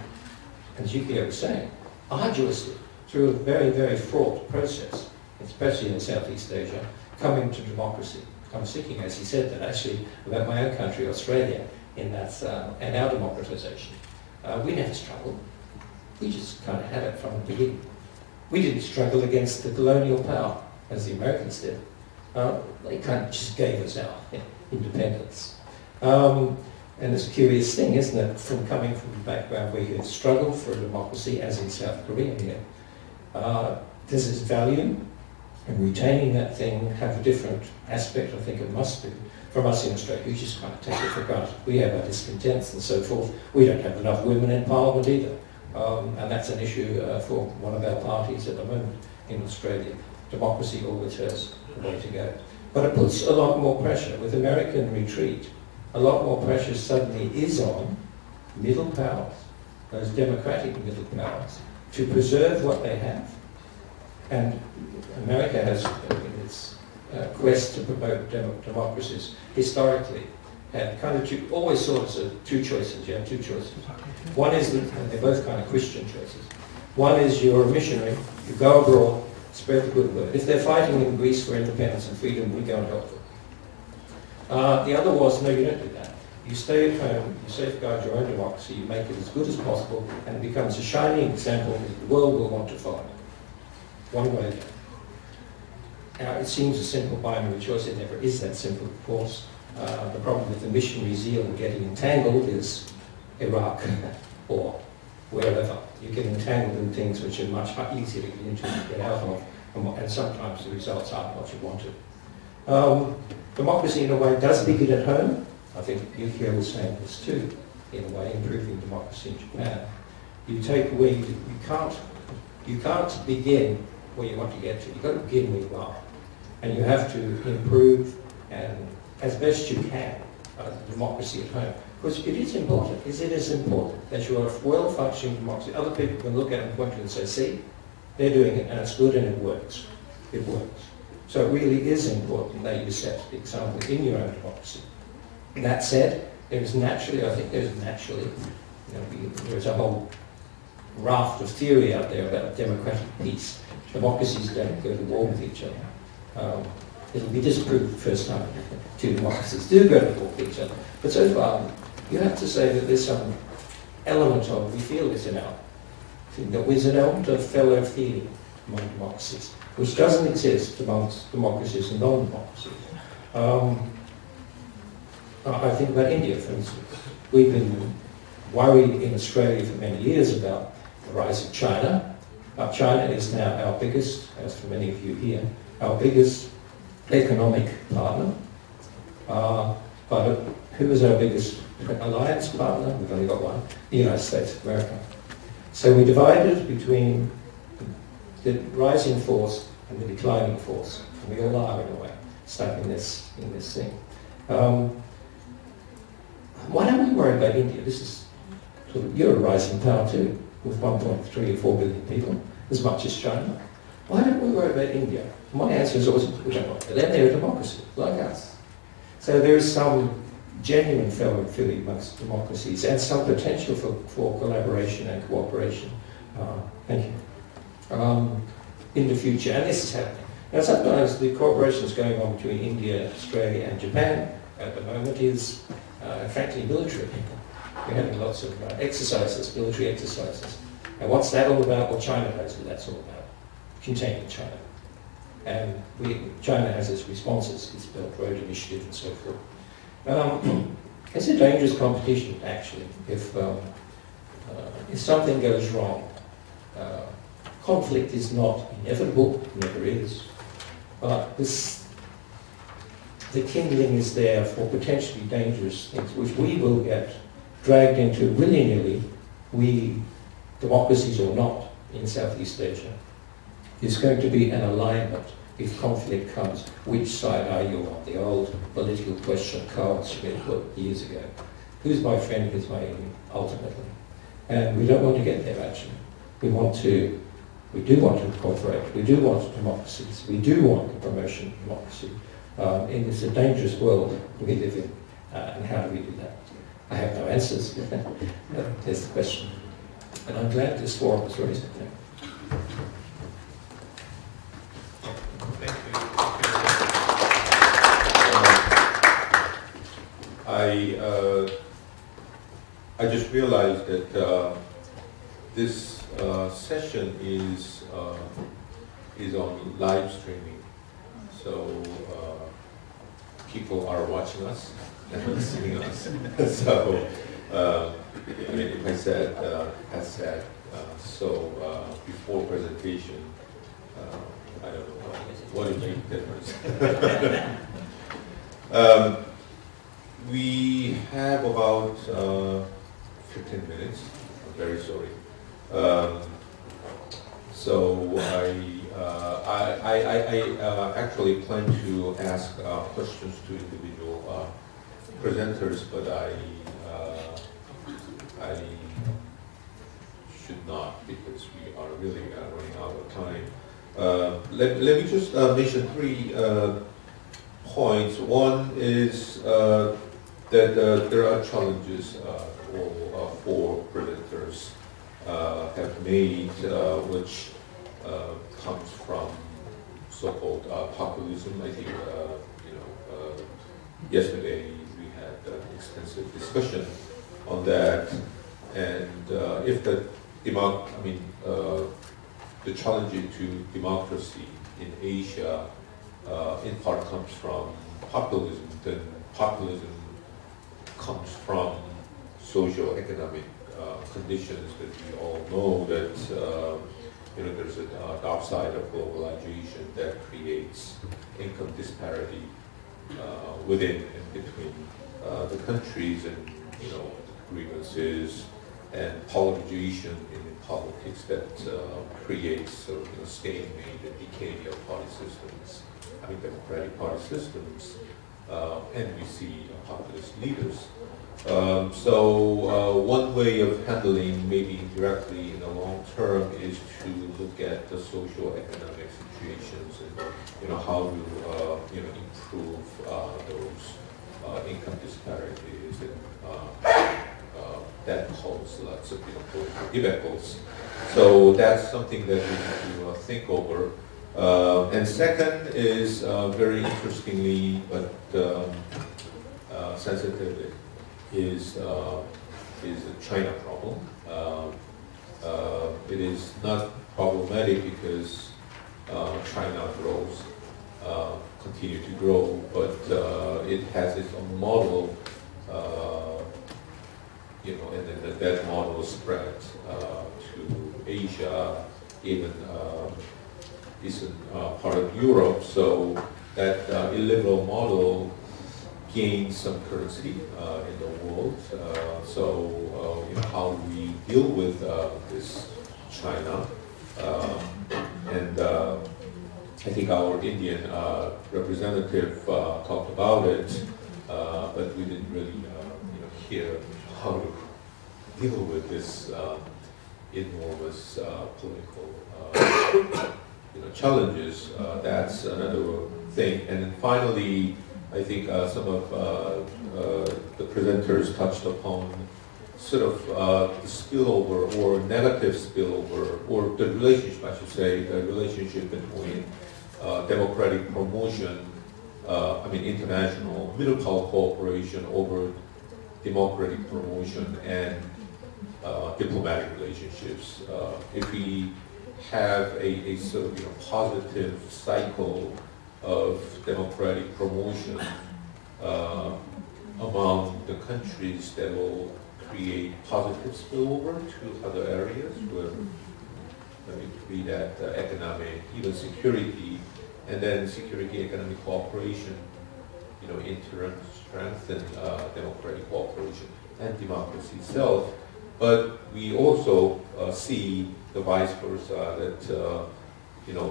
as Yukio was saying, arduously, through a very, very fraught process, especially in Southeast Asia, coming to democracy? I'm thinking, as he said, that actually about my own country, Australia, in that, and our democratization. We never struggled. We just kind of had it from the beginning. We didn't struggle against the colonial power, as the Americans did. They kind of just gave us our independence. And it's a curious thing, isn't it, from coming from a background where you had struggled for a democracy, as in South Korea here. Does its value and retaining that thing have a different aspect? I think it must do. From us in Australia, we just kind of take it for granted. We have our discontents and so forth. We don't have enough women in Parliament either. And that's an issue for one of our parties at the moment in Australia. Democracy always has a way to go. But it puts a lot more pressure. With American retreat, a lot more pressure suddenly is on middle powers, those democratic middle powers, to preserve what they have. And America has, in its quest to promote democracies, historically, had kind of always saw it as two choices. You have two choices. One is, they're both kind of Christian choices. One is you're a missionary, you go abroad, spread the good word. If they're fighting in Greece for independence and freedom, we go and help them. The other was, no, you don't do that. You stay at home, you safeguard your own democracy, you make it as good as possible, and it becomes a shining example that the world will want to follow. One way. Now, it seems a simple binary choice. It never is that simple, of course. The problem with the missionary zeal and getting entangled is Iraq or wherever. You get entangled in things which are much easier to get into and get out of, and sometimes the results aren't what you wanted. Democracy, in a way, does begin at home. I think Yukio was saying this too, in a way, improving democracy in Japan. You take away, you can't begin where you want to get to. You've got to begin where you are. And you have to improve, and as best you can, democracy at home. Because it is important, it is important that you are a well-functioning democracy. Other people can look at it and point to it and say, see, they're doing it and it's good and it works. It works. So it really is important that you set the example in your own democracy. That said, there's naturally, there's a whole raft of theory out there about democratic peace. Democracies don't go to war with each other. It'll be disproved the first time two democracies do go to war with each other. But so far, you have to say that there's some element of, we feel this in our thing, that there's an element of fellow feeling among democracies, which doesn't exist amongst democracies and non-democracies. I think about India, for instance. We've been worried in Australia for many years about the rise of China. China is now our biggest, as for many of you here, our biggest economic partner. But who is our biggest alliance partner? We've only got one, the United States of America. So we divided between the rising force and the declining force. And we all are, in a way, stuck in this thing. Why don't we worry about India? This is sort of, you're a rising power too, with 1.3 or 4 billion people, as much as China. Why don't we worry about India? My answer is always, we don't worry about them, they're a democracy, like us. So there is some genuine fellow feeling amongst democracies and some potential for collaboration and cooperation. Thank you. In the future, and this is happening. Now sometimes the cooperation that's going on between India, Australia and Japan at the moment is frankly military. We're having lots of exercises, military exercises. And what's that all about? Well, China knows what that's all about. Containing China. And China has its responses, its Belt Road Initiative and so forth. It's a dangerous competition, actually, if something goes wrong. Conflict is not inevitable, never is, but the kindling is there for potentially dangerous things, which we will get dragged into willy-nilly, we, democracies or not, in Southeast Asia. There's going to be an alignment if conflict comes. Which side are you on? The old political question Carl Schmitt put years ago. Who's my friend, who's my enemy, ultimately? And we don't want to get there, actually. We do want to cooperate. We do want democracies. We do want the promotion of democracy. And it's a dangerous world we live in. And how do we do that? I have no answers. There's the question. And I'm glad this forum was raised. Thank you. I just realized that this session is on live streaming, so people are watching us and listening to us. So, I mean, if I said, before presentation, I don't know, what would make a difference? We have about 15 minutes. I'm very sorry. So I actually plan to ask questions to individual presenters, but I should not, because we are really running out of time. Let me just mention 3 points. One is that there are challenges for presenters have made, which comes from so-called populism. I think yesterday we had an extensive discussion on that, and if the challenge to democracy in Asia in part comes from populism, then populism comes from socio-economic conditions that we all know that there's a dark side of globalization that creates income disparity within and between the countries, and grievances and polarization in politics that creates sort of stalemate and decay of party systems, democratic party systems, and we see populist leaders. So one way of handling, maybe indirectly in the long term, is to look at the socio-economic situations and how to improve those income disparities, and that poses lots of political debates. So that's something that we need to think over. And second is very interestingly, but sensitively, is the China problem. It is not problematic because China grows, continue to grow, but it has its own model, and then that model spread to Asia, even eastern part of Europe. So that illiberal model gains some currency in the world. So how do we deal with this China? And I think our Indian representative talked about it, but we didn't really hear how to deal with this enormous political challenges. That's another thing. And then finally, I think some of the presenters touched upon sort of the spillover or negative spillover, or the relationship, I should say, the relationship between democratic promotion, international middle power cooperation over democratic promotion and diplomatic relationships. If we have a sort of positive cycle of democratic promotion among the countries that will create positive spillover to other areas where be that economic, even security, and then security, economic cooperation, in turn strengthen democratic cooperation and democracy itself. But we also see the vice versa, that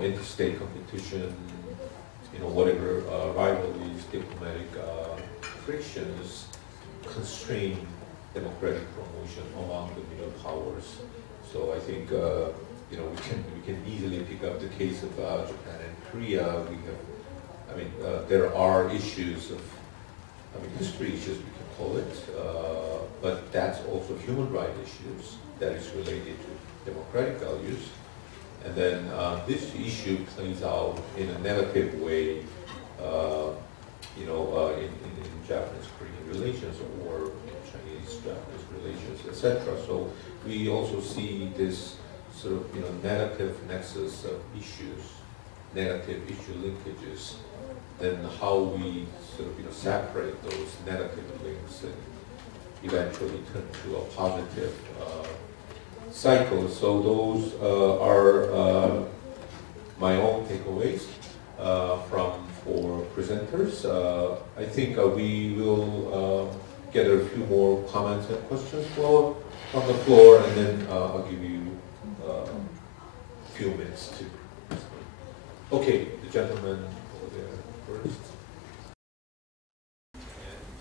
interstate competition, whatever rivalries, diplomatic frictions constrain democratic promotion among the middle powers. So I think we can easily pick up the case of Japan and Korea. There are issues of history issues, we can call it, but that's also human rights issues that is related to democratic values. And then this issue plays out in a negative way, in Japanese-Korean relations or Chinese-Japanese relations, etc. So we also see this sort of negative nexus of issues, negative issue linkages, and how we sort of separate those negative links and eventually turn to a positive cycle. So those are my own takeaways for presenters. I think we will get a few more comments and questions from the floor, and then I'll give you a few minutes to. Okay, the gentleman over there first. And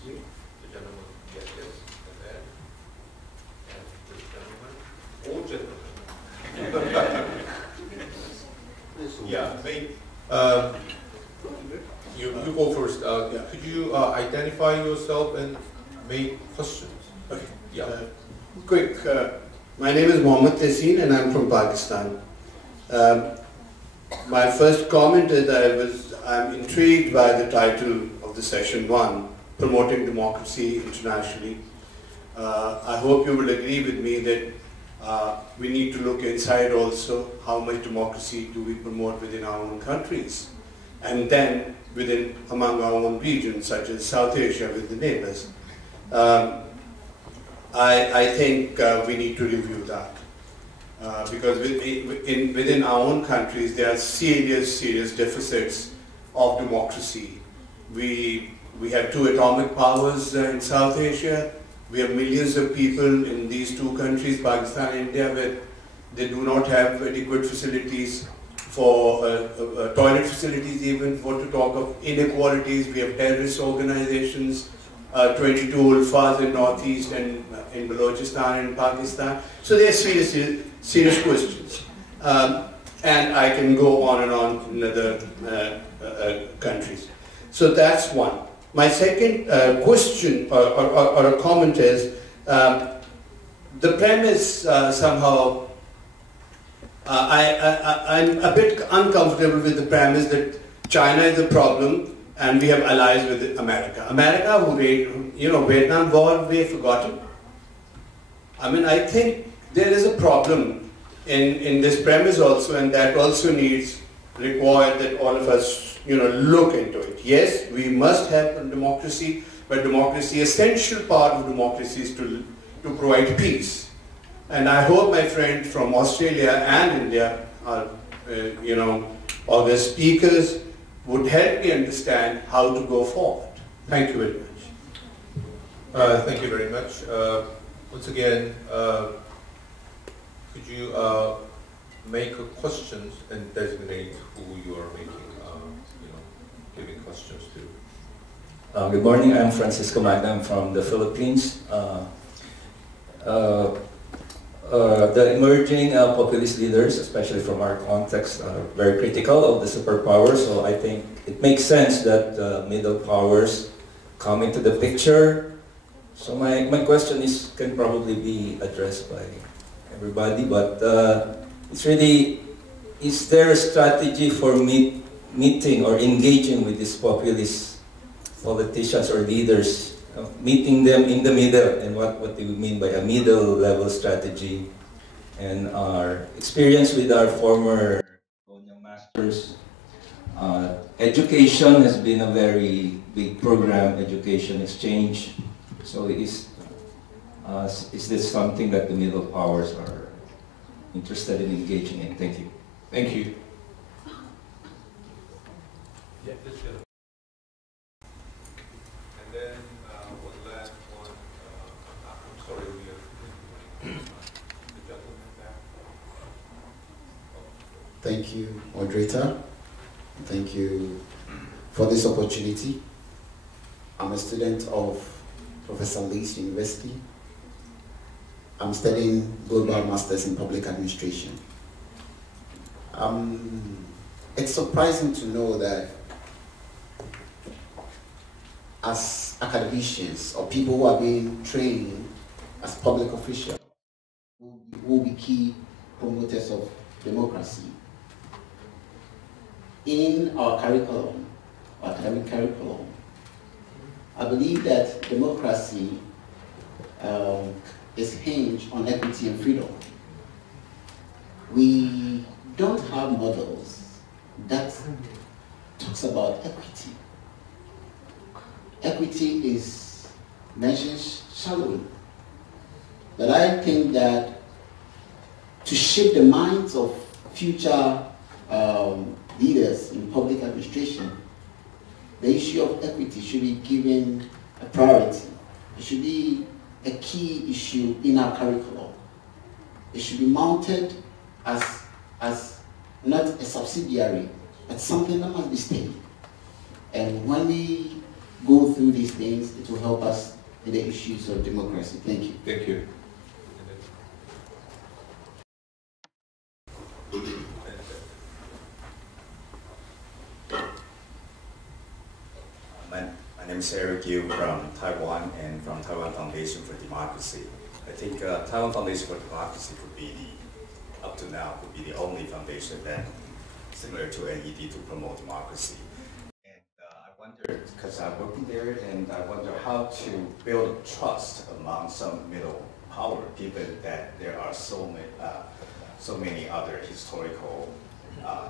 you, the gentleman, get this, and then, and this gentleman, old gentleman. Yeah, you go first. Could you identify yourself and make questions? Okay. Yeah. Quick. My name is Mohammed Tehseen and I'm from Pakistan. My first comment is that I'm intrigued by the title of the session 1, Promoting Democracy Internationally. I hope you will agree with me that we need to look inside also. How much democracy do we promote within our own countries? And then among our own regions, such as South Asia with the neighbors. I think we need to review that. Because within our own countries, there are serious deficits of democracy. We have 2 atomic powers in South Asia. We have millions of people in these 2 countries, Pakistan and India, where they do not have adequate facilities for toilet facilities, even for to talk of inequalities. We have terrorist organizations, 22 ulfas in Northeast and in Balochistan and Pakistan. So they are serious questions. And I can go on and on in other countries. So that's one. My second question or a comment is, the premise somehow, I'm a bit uncomfortable with the premise that China is the problem and we have allies with America. America, Vietnam War, we have forgotten. I think there is a problem in this premise also, and that also require that all of us, look into it. Yes, we must have democracy, but democracy, essential part of democracy is to provide peace. And I hope my friends from Australia and India, or the speakers, would help me understand how to go forward. Thank you very much. Thank you very much. Once again, could you make questions and designate who you are making, giving questions to? Good morning. I'm Francisco Magna. I'm from the Philippines. The emerging populist leaders, especially from our context, are very critical of the superpowers. So I think it makes sense that middle powers come into the picture. So my question can probably be addressed by everybody, but it's really, is there a strategy for meeting or engaging with these populist politicians or leaders, meeting them in the middle? And what do you mean by a middle level strategy? and our experience with our former colonial masters. Education has been a very big program, education exchange. So is this something that the middle powers are interested in engaging in? Thank you. Thank you. Yeah, and then one last one. I'm sorry, we are the gentleman there. Thank you, moderator. Thank you for this opportunity. I'm a student of Professor Lee's University. I'm studying Global Masters in Public Administration. It's surprising to know that as academicians or people who are being trained as public officials who will be key promoters of democracy, in our curriculum, our academic curriculum, I believe that democracy is hinged on equity and freedom. We don't have models that talks about equity. Equity is mentioned shallowly. But I think that to shape the minds of future leaders in public administration, the issue of equity should be given a priority. It should be a key issue in our curriculum. It should be mounted as not a subsidiary, but something that must be studied. And when we go through these things, it will help us in the issues of democracy. Thank you. Thank you. My name is Eric Yu from Taiwan and from Taiwan Foundation for Democracy. I think Taiwan Foundation for Democracy could be up to now, could be the only foundation that similar to NED to promote democracy. And I wonder, because I'm working there, and I wonder how to build trust among some middle power, given that there are so many other historical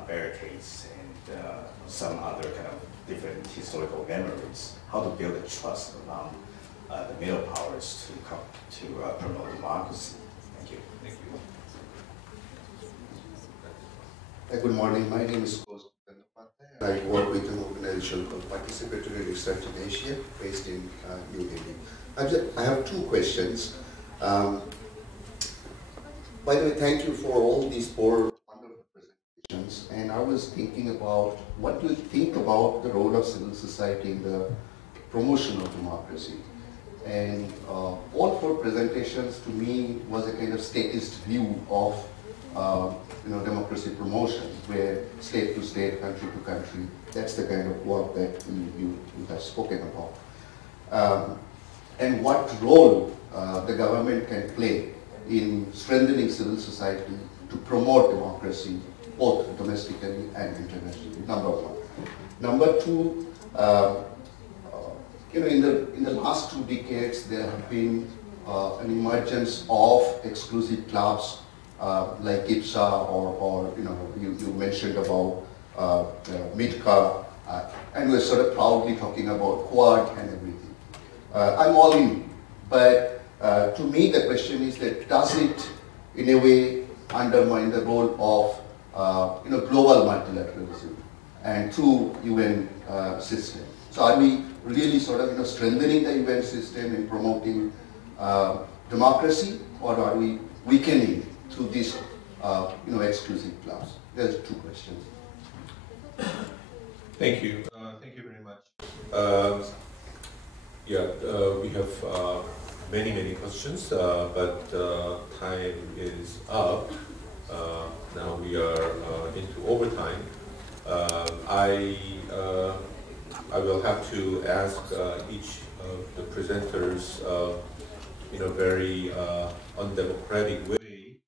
barricades and some other kind of different historical memories. How to build a trust among the middle powers to promote democracy. Thank you. Thank you. Good morning. My name is Koz and I work with an organization called Participatory Research in Asia, based in New Delhi. I have two questions. By the way, thank you for all these four wonderful presentations. And I was thinking about, what do you think about the role of civil society in the promotion of democracy? And all four presentations to me was a kind of statist view of democracy promotion, where state to state, country to country, that's the kind of work that you have spoken about. And what role the government can play in strengthening civil society to promote democracy, both domestically and internationally, number one. Number two, in the last 2 decades, there have been an emergence of exclusive clubs like IPSA, or you mentioned about MITCA, and we're sort of proudly talking about Quad and everything. I'm all in, but to me the question is that does it in a way undermine the role of global multilateralism and true UN system? So are we really sort of strengthening the UN system in promoting democracy, or are we weakening through these exclusive clubs? There's two questions. Thank you. Thank you very much. We have many questions, but time is up. Now we are into overtime. I will have to ask each of the presenters in a very undemocratic way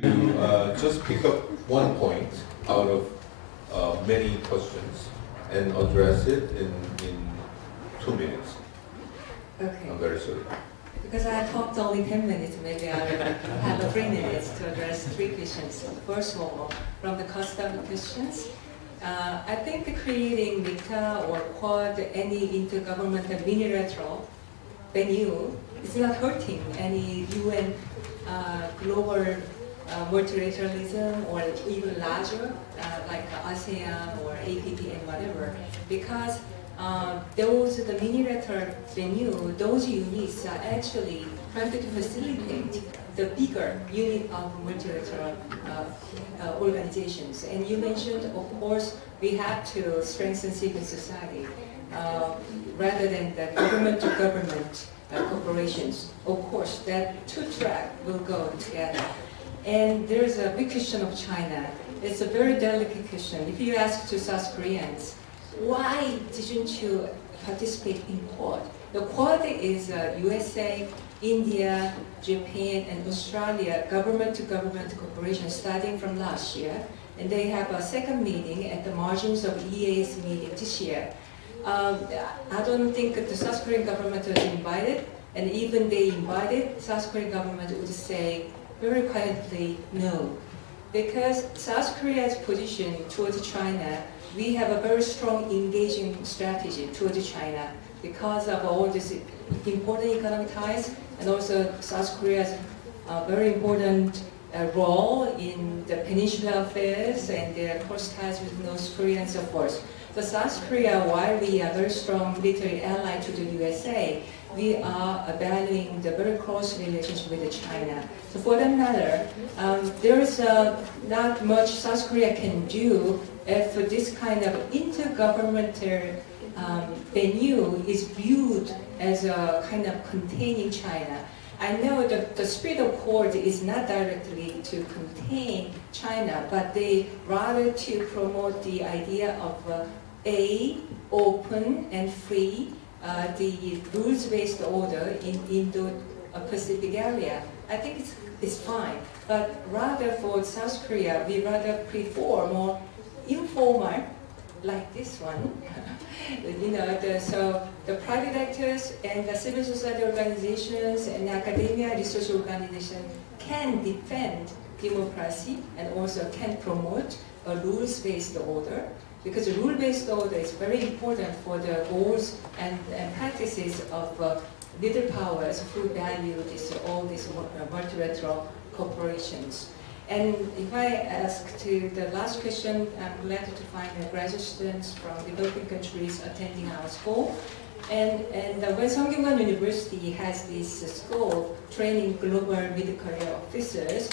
to just pick up one point out of many questions and address it in 2 minutes. Okay. I'm very sorry. Because I talked only 10 minutes, maybe I will have 3 minutes to address 3 questions. First of all, from the cost of the questions, I think creating MICA or Quad, any intergovernmental unilateral venue, is not hurting any UN global multilateralism or even larger, like ASEAN or APP and whatever, because the unilateral venue, those units are actually trying to facilitate the bigger unit of multilateral organizations. And you mentioned, of course, we have to strengthen civil society rather than the government-to-government corporations. Of course, that two track will go together. And there's a big question of China. It's a very delicate question. If you ask to South Koreans, why didn't you participate in Quad? The Quad is USA, India, Japan, and Australia government-to-government cooperation starting from last year. And they have a second meeting at the margins of EAS meeting this year. I don't think the South Korean government was invited, and even they invited, South Korean government would say very quietly no. Because South Korea's position towards China, we have a very strong engaging strategy towards China because of all these important economic ties and also South Korea's very important role in the peninsular affairs and their close ties with North Korea and so forth. So South Korea, while we are very strong military ally to the USA, we are valuing the very close relationship with China. So for that matter, there is not much South Korea can do if this kind of intergovernmental venue is viewed as a kind of containing China. I know that the spirit of Quad is not directly to contain China, but they rather to promote the idea of open and free, the rules-based order in Indo-Pacific area. I think it's fine, but rather for South Korea, we rather prefer more informal, like this one. You know, so the private actors and the civil society organizations and academia research organizations can defend democracy and also can promote a rules-based order, because a rule-based order is very important for the goals and practices of middle powers who value all these multilateral corporations. And if I ask to the last question, I'm glad to find graduate students from developing countries attending our school. And when Sungkyunkwan University has this school training global mid-career officers,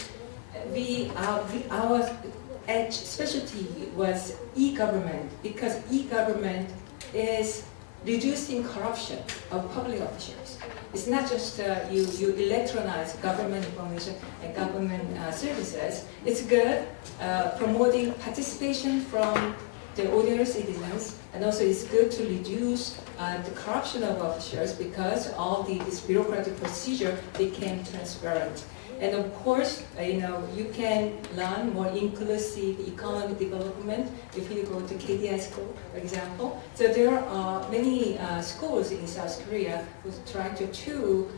our specialty was e-government, because e-government is reducing corruption of public officials. It's not just you electronize government information and government services. It's good promoting participation from the ordinary citizens, and also it's good to reduce the corruption of officials because all this bureaucratic procedure became transparent. And of course, you know, you can learn more inclusive economic development if you go to KDI school, for example. So there are many schools in South Korea who try to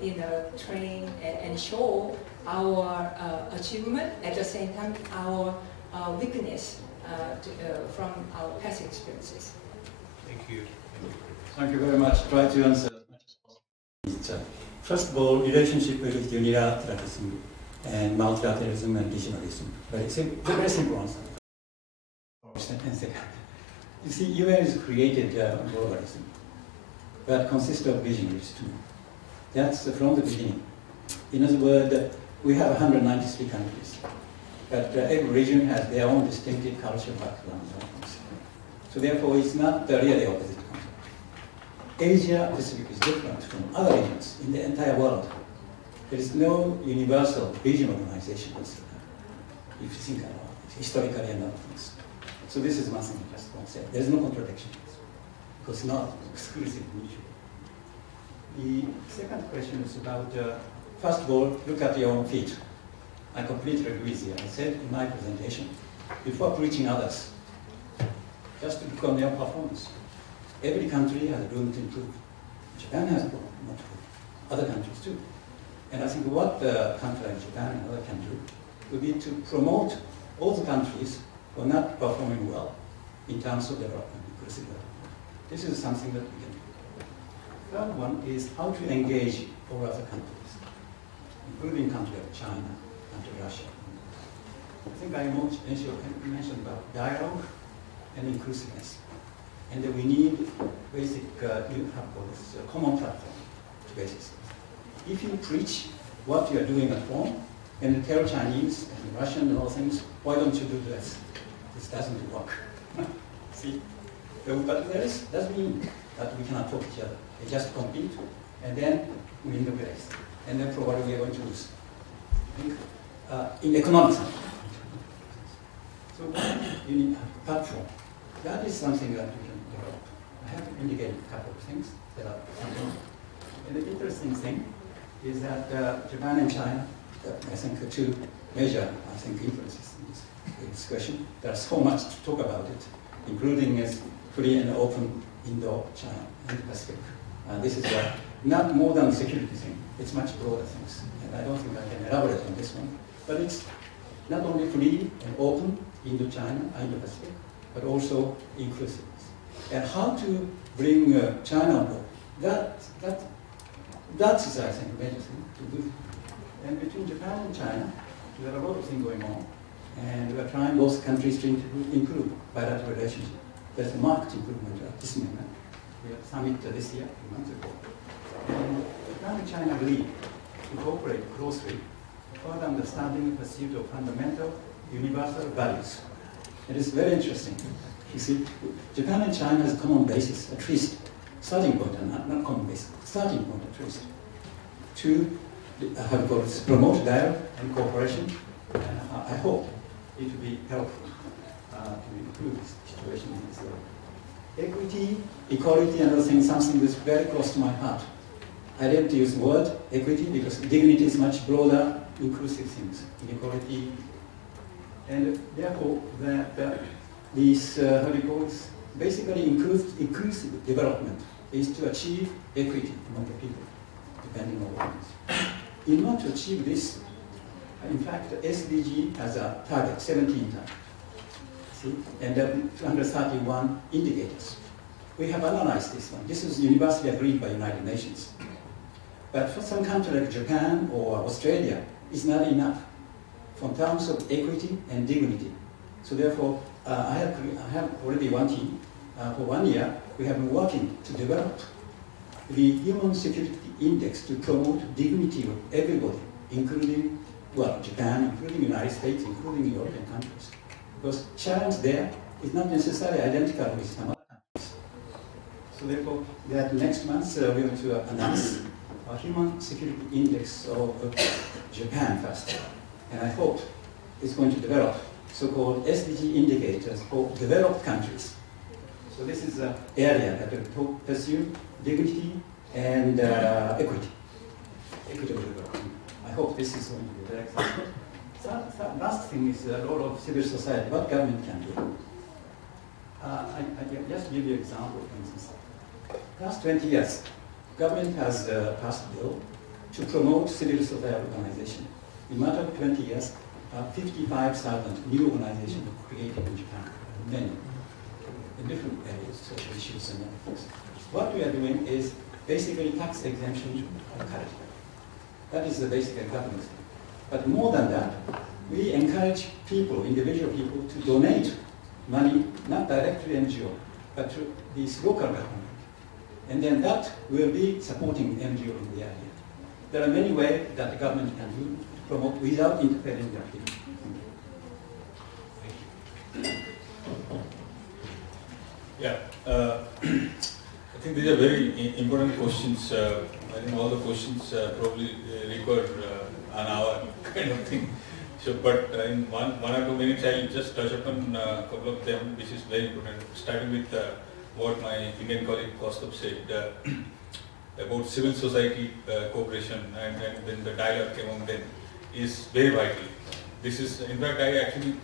you know, train and show our achievement, at the same time our weakness from our past experiences. Thank you. Thank you very much. Try to answer as much as possible. First of all, relationship with unilateralism and multilateralism and regionalism. Very simple answer. And second, you see, UN is created globalism that consists of regions too. That's from the beginning. In other words, we have 193 countries, but every region has their own distinctive cultural background. So therefore, it's not really opposite. Asia Pacific is different from other regions in the entire world. There is no universal regional organization, if you think about it, historically and other things. So this is one thing I just want to say. There is no contradiction, because it's not exclusive mutual. The second question is about, first of all, look at your own feet. I completely agree with you. I said in my presentation, before preaching others, just to look on their performance. Every country has room to improve. Japan has room to improve. other countries too. And I think what a country like Japan and other can do would be to promote all the countries who are not performing well in terms of development, inclusive development. This is something that we can do. Third one is how to engage all other countries, including countries like China, countries like Russia. I think I mentioned about dialogue and inclusiveness. And that we need basic, common platform to basis. If you preach what you are doing at home and tell Chinese and Russian and all things, why don't you do this? This doesn't work. See? But there doesn't mean that we cannot talk to each other. They just compete and then win the race. And then probably we are going to lose. I think, in economics. So you need a platform. That is something that we can develop. I have indicated a couple of things that are something. And the interesting thing is that Japan and China, I think, are two major, influences in this discussion. There's so much to talk about it, including as free and open Indo-China and Pacific. This is not more than a security thing. It's much broader things. And I don't think I can elaborate on this one. But it's not only free and open Indo-China, Indo-Pacific, but also inclusiveness. And how to bring China on board. That is, I think, a major thing to do. And between Japan and China, there are a lot of things going on. And we are trying both countries to improve bilateral relationship. There's a marked improvement at this moment. We had a summit this year, a few months ago. And Japan and China agreed to cooperate closely for the understanding and pursuit of fundamental universal values. It is very interesting. You see, Japan and China has a common basis, at least, starting point, not common basis, starting point at least, to promote dialogue and cooperation. I hope it will be helpful to improve the situation in this area. Equity, equality, and other things, something that's very close to my heart. I didn't use the word equity because dignity is much broader, inclusive things, inequality. And therefore, these, basically inclusive development is to achieve equity among the people, depending on what it is. In order to achieve this, in fact, the SDG has a target, 17 targets, see? And 231 indicators. We have analyzed this one. This is universally agreed by United Nations. But for some countries like Japan or Australia, it's not enough from terms of equity and dignity. So therefore, I have already one team. For 1 year, we have been working to develop the Human Security Index to promote dignity of everybody, including, well, Japan, including the United States, including European countries. Because challenge there is not necessarily identical with some other countries. So therefore, that next month, we're going to announce a Human Security Index of Japan first. And I hope it's going to develop so-called SDG indicators for developed countries. So this is an area that will pursue dignity and equity, equitable development. I hope this is going to be very exciting. Last thing is the role of civil society, what government can do. I just give you an example, for instance. Last 20 years, government has passed a bill to promote civil society organization. In a matter of 20 years, 55,000 new organizations were created in Japan, many, in different areas, social issues and other things. What we are doing is basically tax exemption of character. That is the basic government thing. But more than that, we encourage people, individual people, to donate money, not directly to NGO, but to this local government. And then that will be supporting NGO in the area. There are many ways that the government can do to promote without interfering in their people. Yeah, I think these are very important questions. I think all the questions probably require an hour kind of thing. So, but in one or 2 minutes, I'll just touch upon a couple of them, which is very important. Starting with what my Indian colleague Kaustubh said about civil society cooperation, and then the dialogue among them is very vital. This is, in fact, I actually,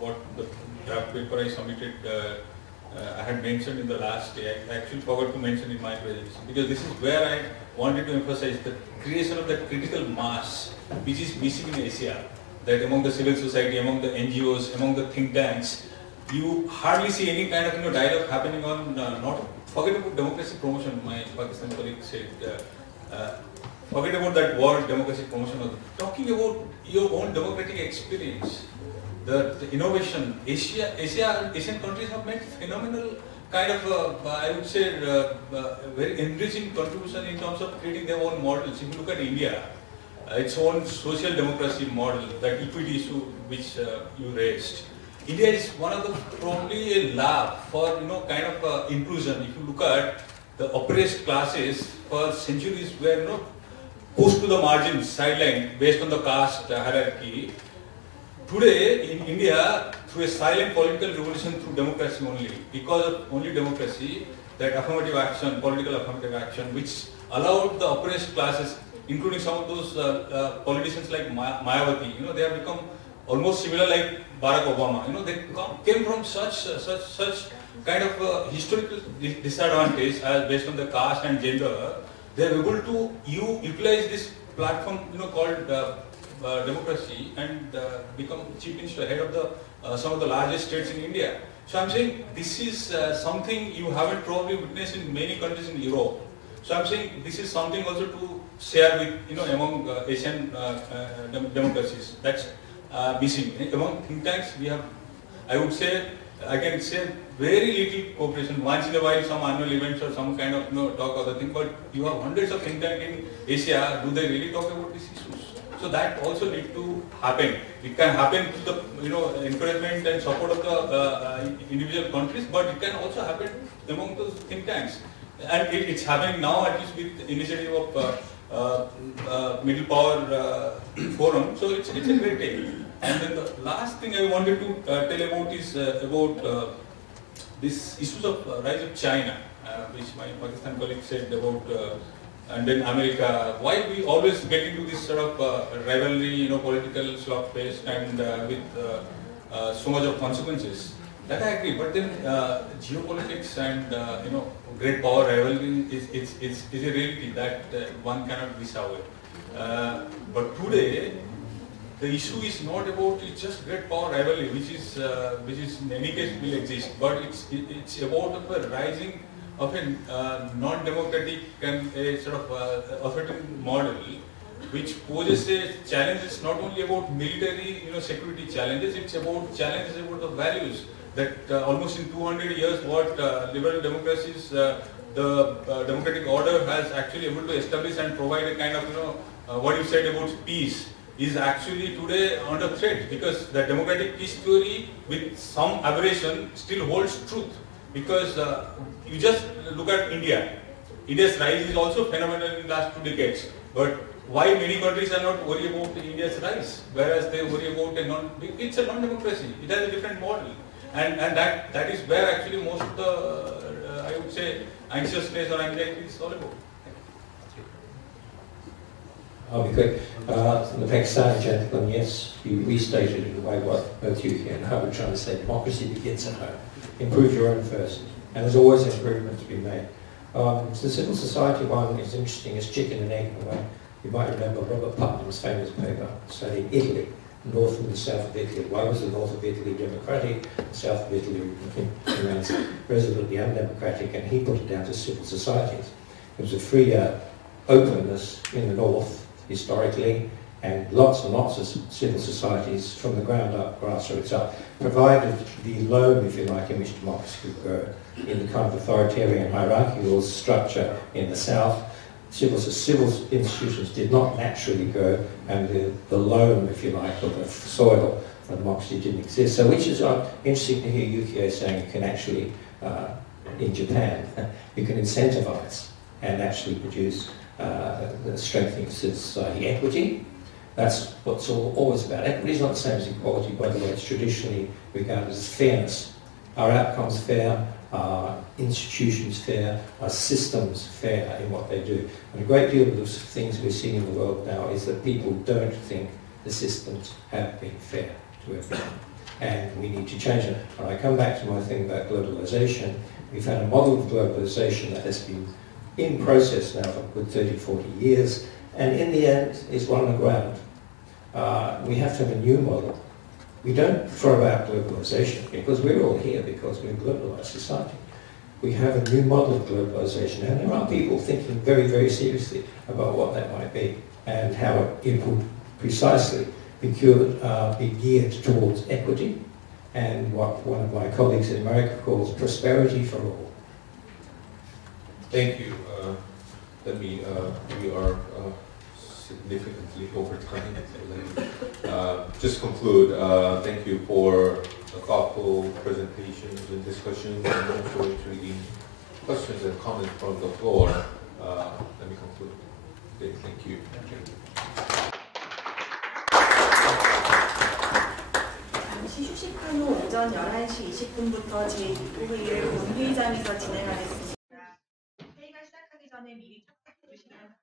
what the draft paper I submitted I had mentioned in the last day. I actually forgot to mention in my presentation because this is where I wanted to emphasize the creation of the critical mass which is missing in Asia. That among the civil society, among the NGOs, among the think tanks, you hardly see any kind of dialogue happening on not forget about democracy promotion. My Pakistani colleague said, forget about that word democracy promotion. Talking about your own democratic experience, the innovation. Asian countries have made phenomenal kind of, I would say, very enriching contribution in terms of creating their own models. If you look at India, its own social democracy model, that equity issue which you raised. India is one of the probably a lab for kind of inclusion. If you look at the oppressed classes for centuries were pushed to the margins, sidelined based on the caste hierarchy. Today in India, through a silent political revolution through democracy only, because of only democracy, that affirmative action, political affirmative action, which allowed the oppressed classes, including some of those politicians like Mayawati, they have become almost similar like Barack Obama. They came from such kind of historical disadvantage as based on the caste and gender. They are able to utilize this platform, called democracy, and become chief minister, head of the some of the largest states in India. So I'm saying this is something you haven't probably witnessed in many countries in Europe. So I'm saying this is something also to share with among Asian democracies. That's missing. Among think tanks, we have, I would say, I can say very little cooperation. Once in a while, some annual events or some kind of talk other thing. But you have hundreds of think tanks in Asia. Do they really talk about these issues? So that also need to happen. It can happen to the encouragement and support of the individual countries, but it can also happen among those think tanks. And it's happening now, at least with the initiative of Middle Power Forum. So it's a great thing. And then the last thing I wanted to tell about is about this issues of rise of China, which my Pakistan colleague said about, and then America. Why we always get into this sort of rivalry, political slugfest, and with so much of consequences. That I agree. But then geopolitics and great power rivalry is a reality that one cannot disavow. But today, the issue is not about just great power rivalry, which is in any case will exist, but it's about a rising of a non-democratic and a sort of authoritarian model, which poses a challenges not only about military security challenges, it's about challenges about the values that almost in 200 years what liberal democracies, the democratic order has actually able to establish and provide a kind of what you said about peace is actually today under threat, because the democratic peace theory with some aberration still holds truth, because you just look at India. India's rise is also phenomenal in the last 2 decades, but why many countries are not worried about India's rise, whereas they worry about it's a non-democracy, it has a different model, and that is where actually most of the, I would say, anxiousness or anxiety is all about. I'll be quick. The Pakistani gentleman, yes, you restated in a way what both you and I were trying to say. Democracy begins at home. Improve your own first. And there's always improvement to be made. The civil society one is interesting. It's chicken and egg in a way. You might remember Robert Putnam's famous paper studying Italy, north and the south of Italy. Why was the north of Italy democratic, the south of Italy remains resolutely undemocratic, and he put it down to civil societies. There was a freer openness in the north, historically, and lots and lots of civil societies from the ground up, grassroots up, provided the loam, if you like, in which democracy could grow. In the kind of authoritarian hierarchical structure in the south, civil institutions did not naturally grow, and the loam, if you like, or the soil for democracy didn't exist. So which is interesting to hear Yukio saying you can actually, in Japan, you can incentivize and actually produce the strengthening of civil society. Equity, that's what's always about. Equity is not the same as equality, by the way. It's traditionally regarded as fairness. Are outcomes fair? Are institutions fair? Are systems fair in what they do? And a great deal of the things we're seeing in the world now is that people don't think the systems have been fair to everyone. and we need to change it. When I come back to my thing about globalization, we've had a model of globalization that has been in process now for a good 30, 40 years, and in the end is run aground. We have to have a new model. We don't throw out globalization because we're all here because we're a globalized society. We have a new model of globalization, and there are people thinking very, very seriously about what that might be and how it will precisely be geared towards equity and what one of my colleagues in America calls prosperity for all. Thank you. We are significantly over time. Just conclude. Thank you for the thoughtful presentations and discussions and also intriguing questions and comments from the floor. Let me conclude. Okay, thank you. 잠시 휴식한 후 오전 11시 20분부터 제2부 회의를 본회의장에서 진행하겠습니다. 회의가 시작하기 전에 미리 참석해 주시면